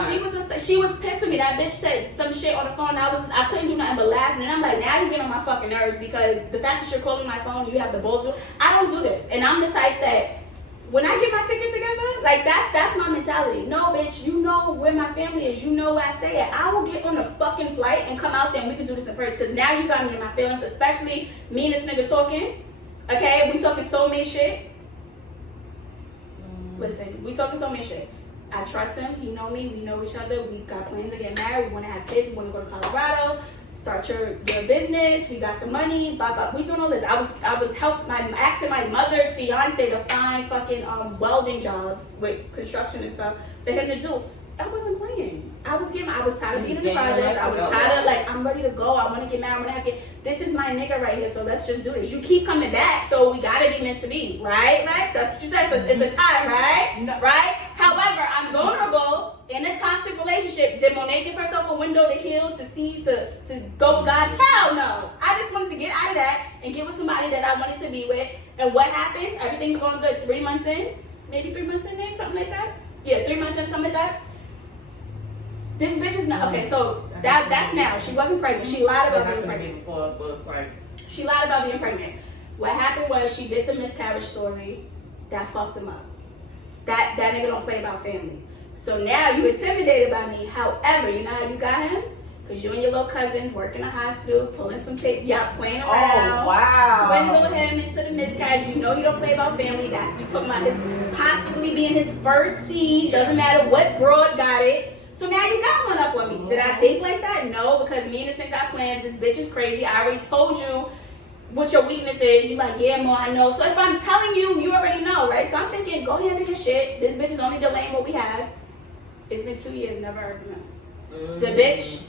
she was pissed with me. That bitch said some shit on the phone. I couldn't do nothing but laugh. And I'm like, now you get on my fucking nerves because the fact that you're calling my phone, you have the balls to. I don't do this. And I'm the type that when I get my ticket together, like that's my mentality. No, bitch, you know where my family is. You know where I stay at. I will get on a fucking flight and come out there and we can do this in person. Because now you got me in my feelings, especially me and this nigga talking. Okay, we talking soulmate shit. Listen, we talking soulmate shit. I trust him. He know me. We know each other. We got plans to get married. We want to have kids. We want to go to Colorado. Start your business. We got the money. Blah, blah. We doing all this. I was asking my mother's fiance to find fucking welding jobs with construction and stuff for him to do. I wasn't playing. I was tired of being in the projects. I was tired of like I'm ready to go. I want to get married. I want to have kids. This is my nigga right here. So let's just do this. You keep coming back. So we gotta be meant to be, right, Max? That's what you said. So it's a tie, right? No. Right? However, I'm vulnerable in a toxic relationship. Did Monet give herself a window to heal, to see, to go with God? Hell no. I just wanted to get out of that and get with somebody that I wanted to be with. And what happens? Everything's going good 3 months in, maybe 3 months in there, something like that. Yeah, 3 months in, something like that. This bitch is not okay. So that's now. She wasn't pregnant. She lied about being pregnant. Before, so it's like she lied about being pregnant. What happened was she did the miscarriage story. That fucked him up. That nigga don't play about family. So now you intimidated by me. However, you know how you got him? Because you and your little cousins work in a hospital, pulling some tape, y'all playing around. Oh, wow. Swindle him into the miscarriage. You know he don't play about family. That's you talking about his possibly being his first seed. Doesn't matter what broad got it. So now you got one up on me. Did I think like that? No, because me and this nigga got plans. This bitch is crazy. I already told you what your weakness is. You like, yeah, Mo, I know. So if I'm telling you, you already know, right? So I'm thinking, go handle your shit. This bitch is only delaying what we have. It's been 2 years, never heard from him. The bitch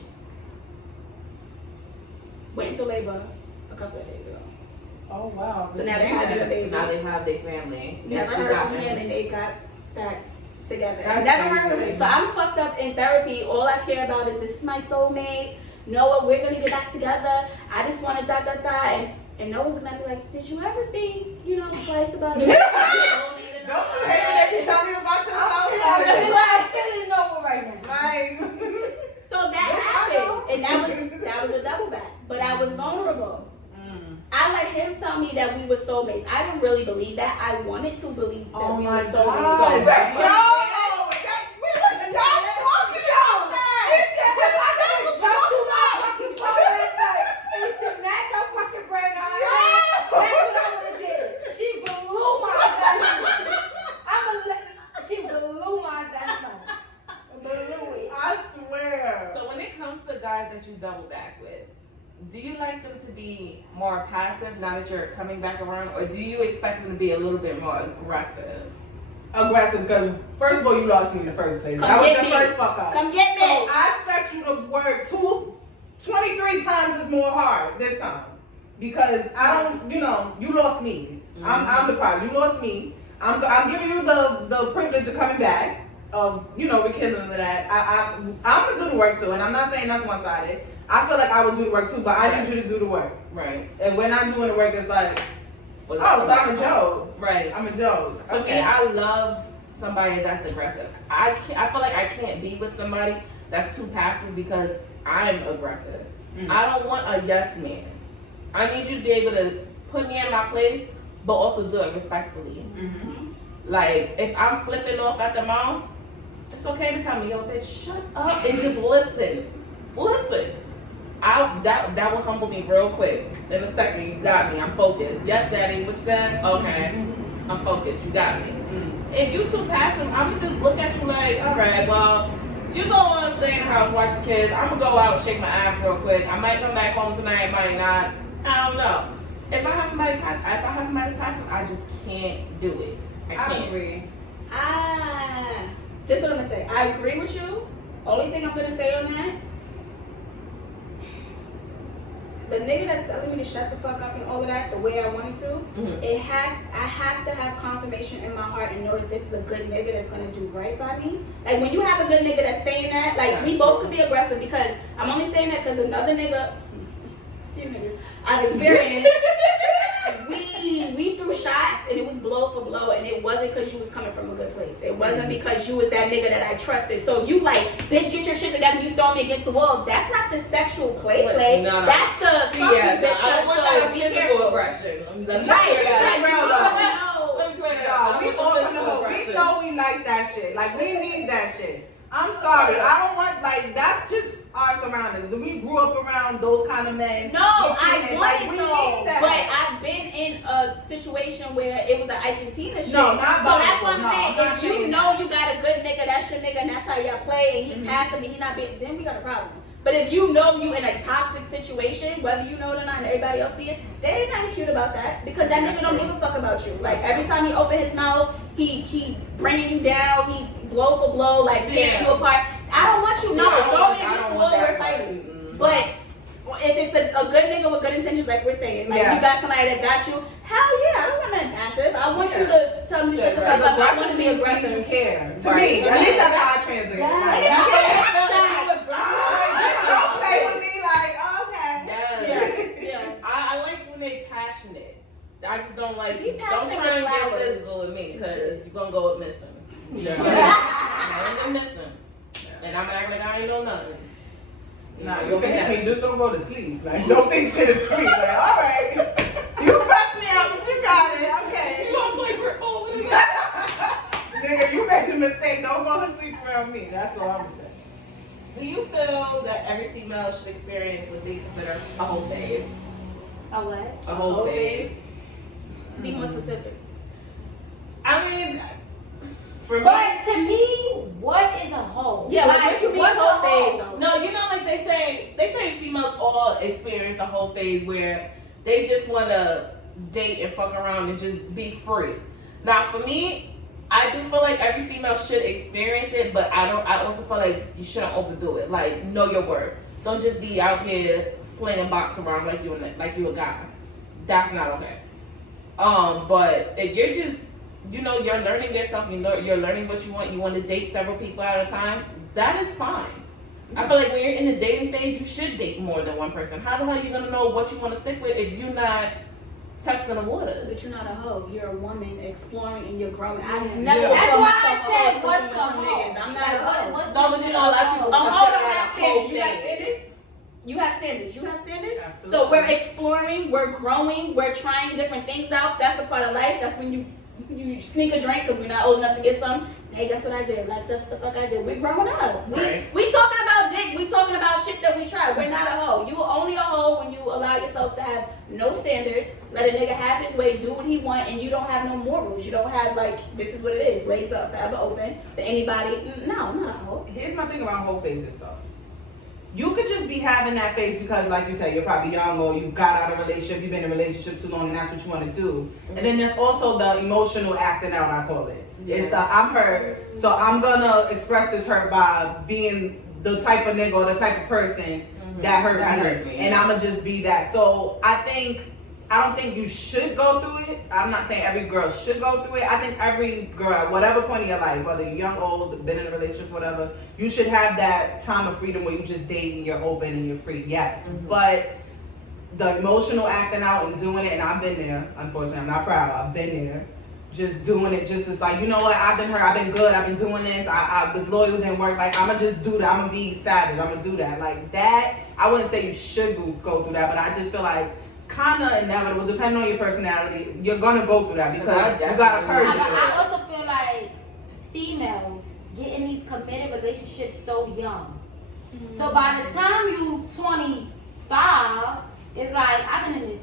went into labor a couple of days ago. Oh, wow. So now they have their baby. now they have their family. Never heard from him and they got back together. That's Never heard from him. So I'm fucked up in therapy. All I care about is this is my soulmate. Noah, we're gonna get back together. I just wanna and Noah's gonna be like, did you ever think, twice about it? Don't you hate it? Tell me about yourself. I'm feeling Noah right now. Like, so that happened, and that was a double back. But I was vulnerable. I let him tell me that we were soulmates. I didn't really believe that. I wanted to believe that we were soulmates. That you double back with, do you like them to be more passive now that you're coming back around, or do you expect them to be a little bit more aggressive? Aggressive, because first of all, you lost me in the first place. That was your first fuck up. Come get me. So I expect you to work 23 times as more hard this time, because I don't, you lost me. I'm the problem. You lost me. I'm giving you the privilege of coming back. Rekindling that. I'm gonna do the work too, and I'm not saying that's one-sided. I feel like I would do the work too, but I need you to do the work. Right. And when I'm doing the work, it's like, so I'm a joke. Right. I'm a joke. For me, I love somebody that's aggressive. I feel like I can't be with somebody that's too passive because I'm aggressive. I don't want a yes man. I need you to be able to put me in my place, but also do it respectfully. Like, if I'm flipping off at the mouth, it's okay to tell me, yo, bitch, shut up and just listen. Listen. That will humble me real quick. In a second, you got me. I'm focused. Yes, daddy, what you said? Okay. I'm focused. You got me. If you too passive, I'm going to just look at you like, all right, well, you go on, stay in the house, watch the kids. I'm going to go out and shake my ass real quick. I might come back home tonight, might not. I don't know. If I have somebody passive, I just can't do it. I can't. Agree. This is what I'm gonna say. I agree with you. Only thing I'm gonna say on that, the nigga that's telling me to shut the fuck up and all of that, the way I wanted to, I have to have confirmation in my heart and know that this is a good nigga that's gonna do right by me. Like, when you have a good nigga that's saying that, like, we both could be aggressive, because I'm only saying that because another nigga, few niggas I've experienced, we threw shots and it was blow for blow, and it wasn't because you was coming from a good place. It wasn't because you was that nigga that I trusted. So you like, bitch, get your shit together, you throw me against the wall. That's not the sexual play. No. That's the fuck you, bitch. I don't want that physical aggression. Let me clear that. We all from the hood. We know we like that shit. Like, we need that shit. I'm sorry. I don't want, like, that's just our surroundings. We grew up around those kind of men. No, I want it though. But I've been in a situation where it was an Ike and Tina shit. No, not so that's what I'm no, saying. I'm If you know you got a good nigga, that's your nigga, and that's how y'all play, and he passing me, he not being, then we got a problem. But if you know you in a toxic situation, whether you know it or not, and everybody else see it, there ain't nothing cute about that, because that nigga don't give a fuck about you. Like, every time he open his mouth, he bringing you down, he blow for blow, like tearing you apart. I don't want you. No, throw me against the wall, we're fighting. But if it's a good nigga with good intentions, like we're saying, like you got somebody that got you, hell yeah, I don't want nothing passive. I want you to tell me shit because I want to be aggressive. You care. To me, at least that's how I translate. Like, you care. Don't play with me like, okay. Yeah. I like when they passionate. I just don't like, don't passionate try and with get flowers. physical with me, because you're going to go with missing. Yeah. I ain't missing. And I'm acting like I ain't know nothing. Nah, you can hit me, just don't go to sleep. Like, don't think shit is sweet. Like, all right. You fucked me out, but you got it. Okay. You don't play Britt. What is that? Nigga, you made a mistake. Don't go to sleep around me. That's all I'm saying. Do you feel that every female should experience would be considered a whole phase? A what? A whole phase? Be more specific. I mean, for me. But to me, what is a hoe? Yeah, like, what you mean what's whole a phase? hoe? No, you know, like they say females all experience a whole phase where they just want to date and fuck around and just be free. Now, for me, I do feel like every female should experience it, but I also feel like you shouldn't overdo it. Like, know your worth. Don't just be out here slinging box around like you a guy. That's not okay. But if you're just, you know, you're learning yourself, you know, you're learning what you want to date several people at a time, that is fine. I feel like when you're in the dating phase, you should date more than one person. How the hell are you gonna know what you want to stick with if you're not testing the water? But you're not a hoe. You're a woman exploring and you're growing. I Yeah. never. That's call why myself I said, hoe, what's sleeping with a some hoe? niggas. I'm not Like, a hoe. what's No, but you know, a lot of people A hoe don't consider have that a whole standards. You have phase. standards. You have standards. You have standards. Absolutely. So we're exploring. We're growing. We're trying different things out. That's a part of life. That's when you sneak a drink because we're not old enough to get some. Hey, guess what I did? Like, that's the fuck I did. We're growing up. We talking about dick. We talking about shit that we try. We're not a hoe. You only a hoe when you allow yourself to have no standards. Let a nigga have his way, do what he want, and you don't have no morals. You don't have, like, this is what it is. Legs up, forever open. To anybody. No, I'm not a hoe. Here's my thing about whole phases though. You could just be having that phase because, like you said, you're probably young or you got out of a relationship, you've been in a relationship too long, and that's what you want to do. And then there's also the emotional acting out, I call it. It's the I'm hurt, so I'm gonna express this hurt by being the type of nigga or the type of person that hurt me, and I'ma just be that. So I don't think you should go through it. I'm not saying every girl should go through it. I think every girl, at whatever point in your life, whether you're young, old, been in a relationship, whatever, you should have that time of freedom where you just date and you're open and you're free. Yes, but the emotional acting out and doing it, and I've been there. Unfortunately, I'm not proud. I've been there. just doing it just as like, you know what, I've been hurt, I've been good, I've been doing this, I this loyal didn't work, like I'm gonna just do that, I'm gonna be savage, I'm gonna do that. Like that, I wouldn't say you should go through that, but I just feel like it's kind of inevitable, depending on your personality, you're gonna go through that because you gotta purge it. I also feel like females get in these committed relationships so young. So by the time you 25, it's like, I've been in this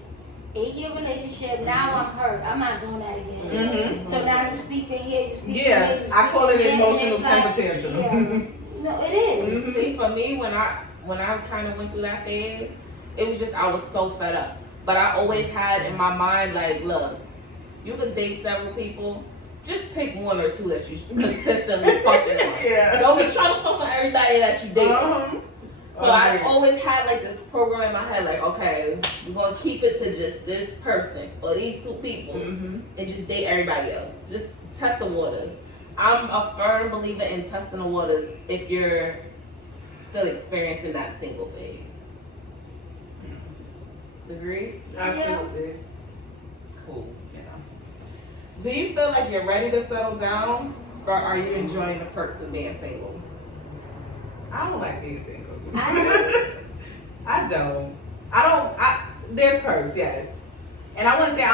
8-year relationship, now I'm hurt, I'm not doing that again. So now you sleep in here, you sleep in here, I call it an emotional like, temper tantrum. yeah. No, it is. See, for me, when I kind of went through that phase, it was just, I was so fed up. But I always had in my mind, like, look, you could date several people, just pick one or two that you consistently fucking on. Yeah. Don't be trying to fuck with everybody that you date. So I always had like this program in my head, like, okay, we're gonna keep it to just this person or these 2 people, and just date everybody else. Just test the waters. I'm a firm believer in testing the waters if you're still experiencing that single phase. Agree? Absolutely. Cool. Yeah. Do you feel like you're ready to settle down, or are you enjoying the perks of being single? I don't like being single. I don't. There's perks, yes. And I wouldn't say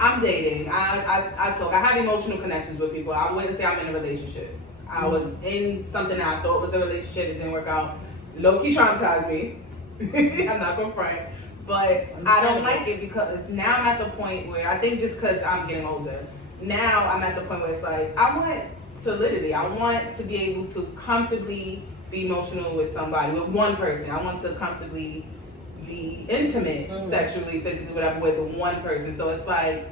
I'm dating. I talk. I have emotional connections with people. I wouldn't say I'm in a relationship. I was in something that I thought was a relationship. It didn't work out. Low-key traumatized me. I'm not gonna front. But I don't like it because now I'm at the point where I think just because I'm getting older, now I'm at the point where it's like, I want solidity. I want to be able to comfortably be emotional with somebody, with one person. I want to comfortably be intimate, sexually, physically, whatever, with one person. So it's like,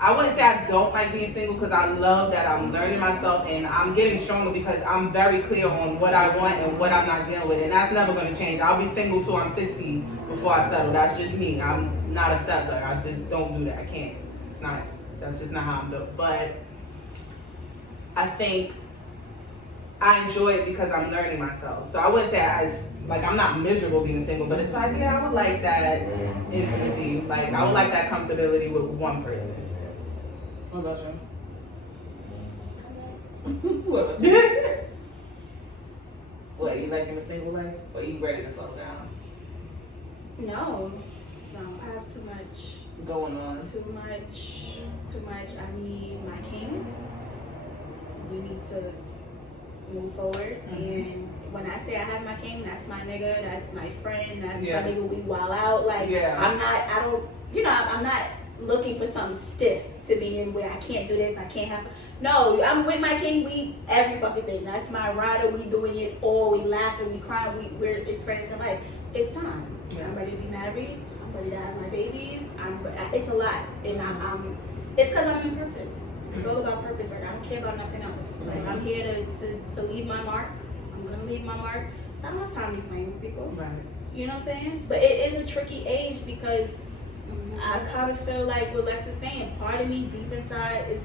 I wouldn't say I don't like being single because I love that I'm learning myself and I'm getting stronger because I'm very clear on what I want and what I'm not dealing with. And that's never going to change. I'll be single till I'm 60 before I settle. That's just me. I'm not a settler. I just don't do that. I can't. That's just not how I'm built. But I think I enjoy it because I'm learning myself. So I wouldn't say I'm not miserable being single, but it's like, yeah, I would like that intimacy. Like, I would like that comfortability with one person. What about you? What, you liking the single life? Or you ready to slow down? No, I have too much Going on. Too much. I need my king. We need to move forward. And when I say I have my king, that's my nigga, that's my friend, that's my nigga, we wild out. Like, I'm not looking for something stiff to be in where I can't do this, I can't have. No, I'm with my king, we every fucking thing. That's my rider, we doing it all, we laughing, we crying, we're experiencing life. It's time. I'm ready to be married, I'm ready to have my babies, it's a lot. And it's because I'm in purpose. It's all about purpose right now. I don't care about nothing else. Like, I'm here to leave my mark. I'm gonna leave my mark. So I don't have time to be playing with people. Right. You know what I'm saying? But it is a tricky age because I kind of feel like what Lex was saying, part of me deep inside is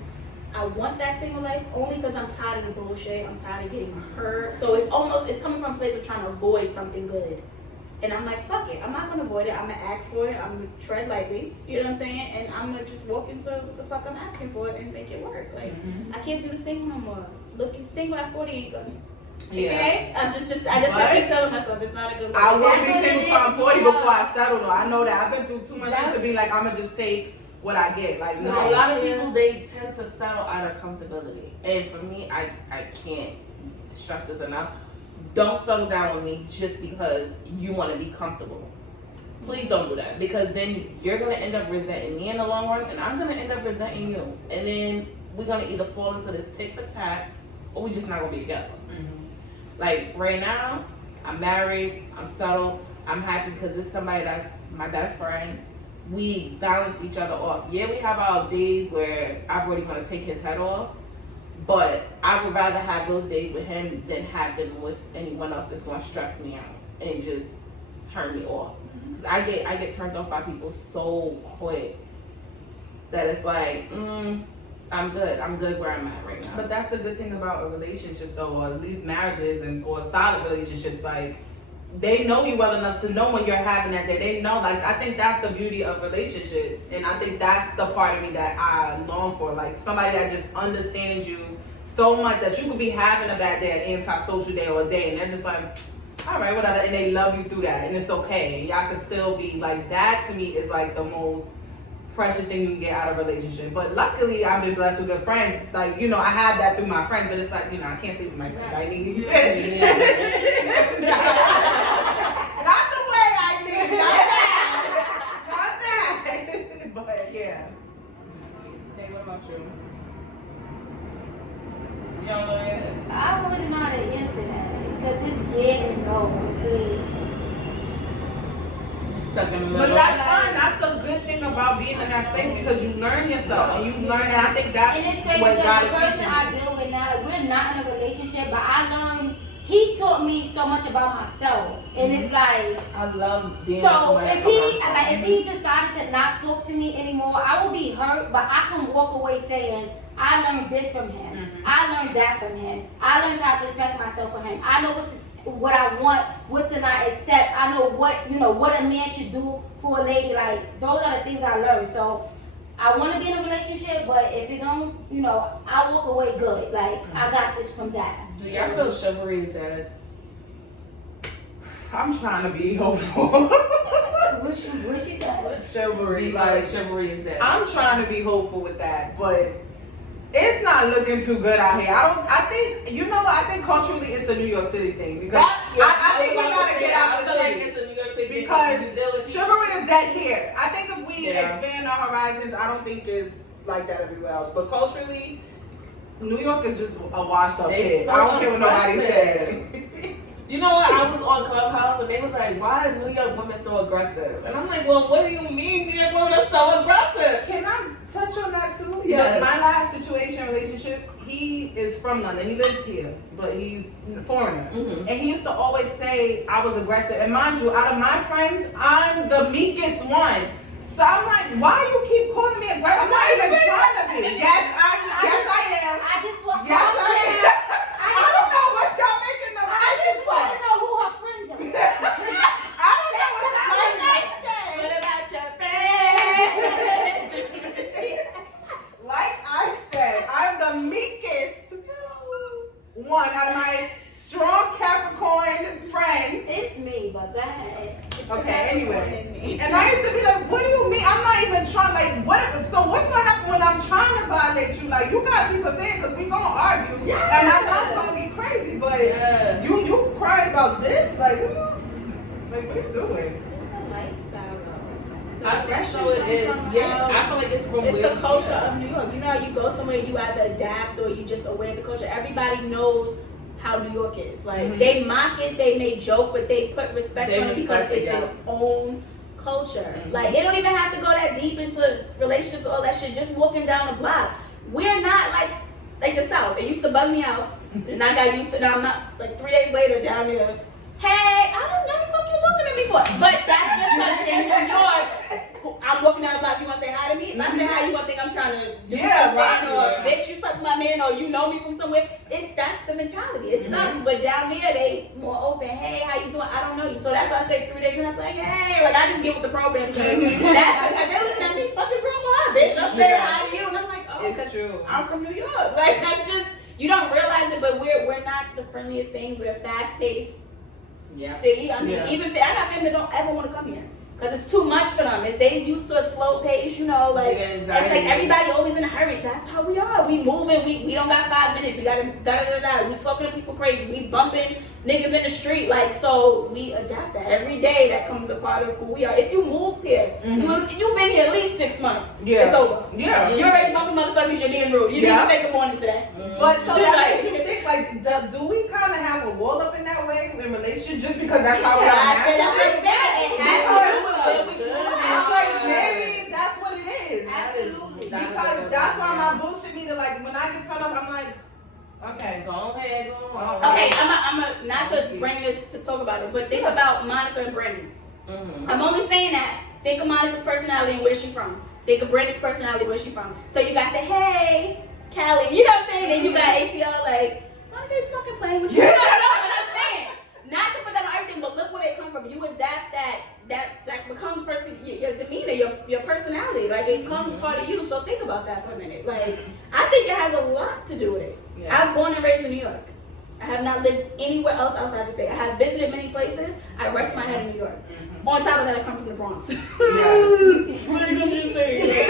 I want that single life only because I'm tired of the bullshit. I'm tired of getting hurt. So it's coming from a place of trying to avoid something good. And I'm like, fuck it. I'm not going to avoid it. I'm going to ask for it. I'm going to tread lightly. You know what I'm saying? And I'm going to just walk into what the fuck I'm asking for and make it work. Like, I can't do the single no more. Looking single at 40 ain't good. Okay? I just keep telling myself it's not a good look. I will be single till I'm 40 before I settle though. I know that. I've been through too much shit to be like, I'm going to just take what I get. Like, no. A lot of people, they tend to settle out of comfortability. And for me, I can't stress this enough. Don't settle down with me just because you want to be comfortable. Please don't do that, because then you're going to end up resenting me in the long run, and I'm going to end up resenting you. And then we're going to either fall into this tit for tat, or we're just not going to be together. Like, right now, I'm married, I'm settled, I'm happy because this is somebody that's my best friend. We balance each other off. Yeah, we have our days where I really want to take his head off, but I would rather have those days with him than have them with anyone else that's going to stress me out and just turn me off. Because I get turned off by people so quick that it's like, I'm good where I'm at right now. But that's the good thing about a relationship, though, or at least marriages or solid relationships. Like, they know you well enough to know when you're having that day. They know, like, I think that's the beauty of relationships. And I think that's the part of me that I long for. Like, somebody that just understands you so much that you could be having a bad day, an antisocial day or a day, and they're just like, all right, whatever. And they love you through that. And it's okay. And y'all can still be like, that to me is like the most precious thing you can get out of a relationship. But luckily, I've been blessed with good friends. Like, you know, I have that through my friends, but it's like, you know, I can't sleep with my friends. I need not the way I need, not that. But yeah. Hey, what about you? You don't know yet? I don't really know how to answer that because it's yeah and no. Just stuck in the middle. But that's fine. That's the good thing about being in that space because you learn yourself and you learn, and I think that's and it's crazy what God the is person teaching I you. deal with now, like we're not in a relationship, but I learned he taught me so much about myself, and it's like I love being so. with somebody If he decided to not talk to me anymore, I will be hurt, but I can walk away saying I learned this from him. I learned that from him. I learned how to respect myself from him. I know what I want, what to not accept. I know what what a man should do for a lady. Like those are the things I learned. So I want to be in a relationship, but if you don't, I walk away good. Like I got this from that. Do y'all feel chivalry is dead? I'm trying to be hopeful. What she got? Chivalry, Like chivalry is dead. I'm trying to be hopeful with that, but it's not looking too good out here. I think culturally it's a New York City thing because I think we gotta get out of the like city it's a New York City because because chivalry is dead here. I think if we expand our horizons, I don't think it's like that everywhere else. But culturally, New York is just a washed up pig. I don't care what nobody says. You know what? I was on Clubhouse and they was like, why are New York women so aggressive? And I'm like, well, what do you mean New York women are so aggressive? Can I touch on that too? Yes. My last relationship, he is from London. He lives here, but he's a foreigner. Mm-hmm. And he used to always say I was aggressive. And mind you, out of my friends, I'm the meekest one. So I'm like, why you keep calling me aggressive? I'm not even trying to be. Yes, I am. I just want. Yes, I am. I don't know what y'all making of. I just want to know who her friends are. I don't know what y'all making. What about your friends? Like I said, I'm the meekest one out of my strong Capricorn friends. It's me, but go ahead. Okay, anyway. And I used to be like, what do you mean? I'm not even trying, like, what's gonna happen when I'm trying to violate you? Like, you gotta be prepared because we gonna argue. Yeah. And I'm not gonna be crazy, but you crying about this? Like, what are you doing? It's a lifestyle though. I think so it is. Yeah, I feel like it's from It's where the culture of New York. You know how you go somewhere, you either adapt or you just aware of the culture. Everybody knows how New York is. Like they mock it, they may joke, but they put respect on it because it's its own culture. Like it don't even have to go that deep into relationships, all that shit. Just walking down the block, we're not like the South. It used to bug me out, and I got used to. Now I'm not like 3 days later down there. Hey, I don't know what the fuck you talking to me for, but that's just because in New York, I'm walking down the block. You gonna say hi to me? If I say hi, you gonna think I'm trying to do something, or bitch, you suck my man, or you know me from somewhere. That's the mentality. It sucks, but down there they more open. Hey, how you doing? I don't know you, so that's why I say 3 days. And I'm like, hey, like I just get with the program because they're looking at me. Fuck is wrong with her, bitch? I'm saying hi to you, and I'm like, oh, it's true. I'm from New York. Like that's just you don't realize it, but we're not the friendliest things. We're fast paced. City. I mean, even I got family that don't ever want to come here because it's too much for them. If they used to a slow pace, like it's like everybody always in a hurry. That's how we are. We moving. We don't got 5 minutes. We got to da. We talking to people crazy. We bumping niggas in the street. Like so, we adapt that every day. That comes a part of who we are. If you moved here, you've been here at least 6 months. It's over. Yeah. You already bumping motherfuckers. You're being rude. You didn't say good morning today. But so that makes you think like, do we kind of have a wall up in that way in relationship just because that's how we are naturally? I'm like, maybe that's what it is. Absolutely. Because that's why my bullshit meter, like when I get turned up, I'm like, okay, go ahead, go on. Okay, I'm not to bring this to talk about it, but think about Monica and Brandon. I'm only saying that. Think of Monica's personality and where she's from. Think of Brandon's personality, where she's from. So you got the hey, Callie, you know what I'm saying? Then you got ATL, like, Monica, you fucking playing with you. You know what I'm saying? Not to put that on everything, but look what it you adapt that becomes your demeanor, your personality. Like it becomes part of you. So think about that for a minute. Like I think it has a lot to do with it. Yeah. I'm born and raised in New York. I have not lived anywhere else outside the state. I have visited many places. I rest my head in New York. On top of that, I come from the Bronx. Yes. What are you gonna say?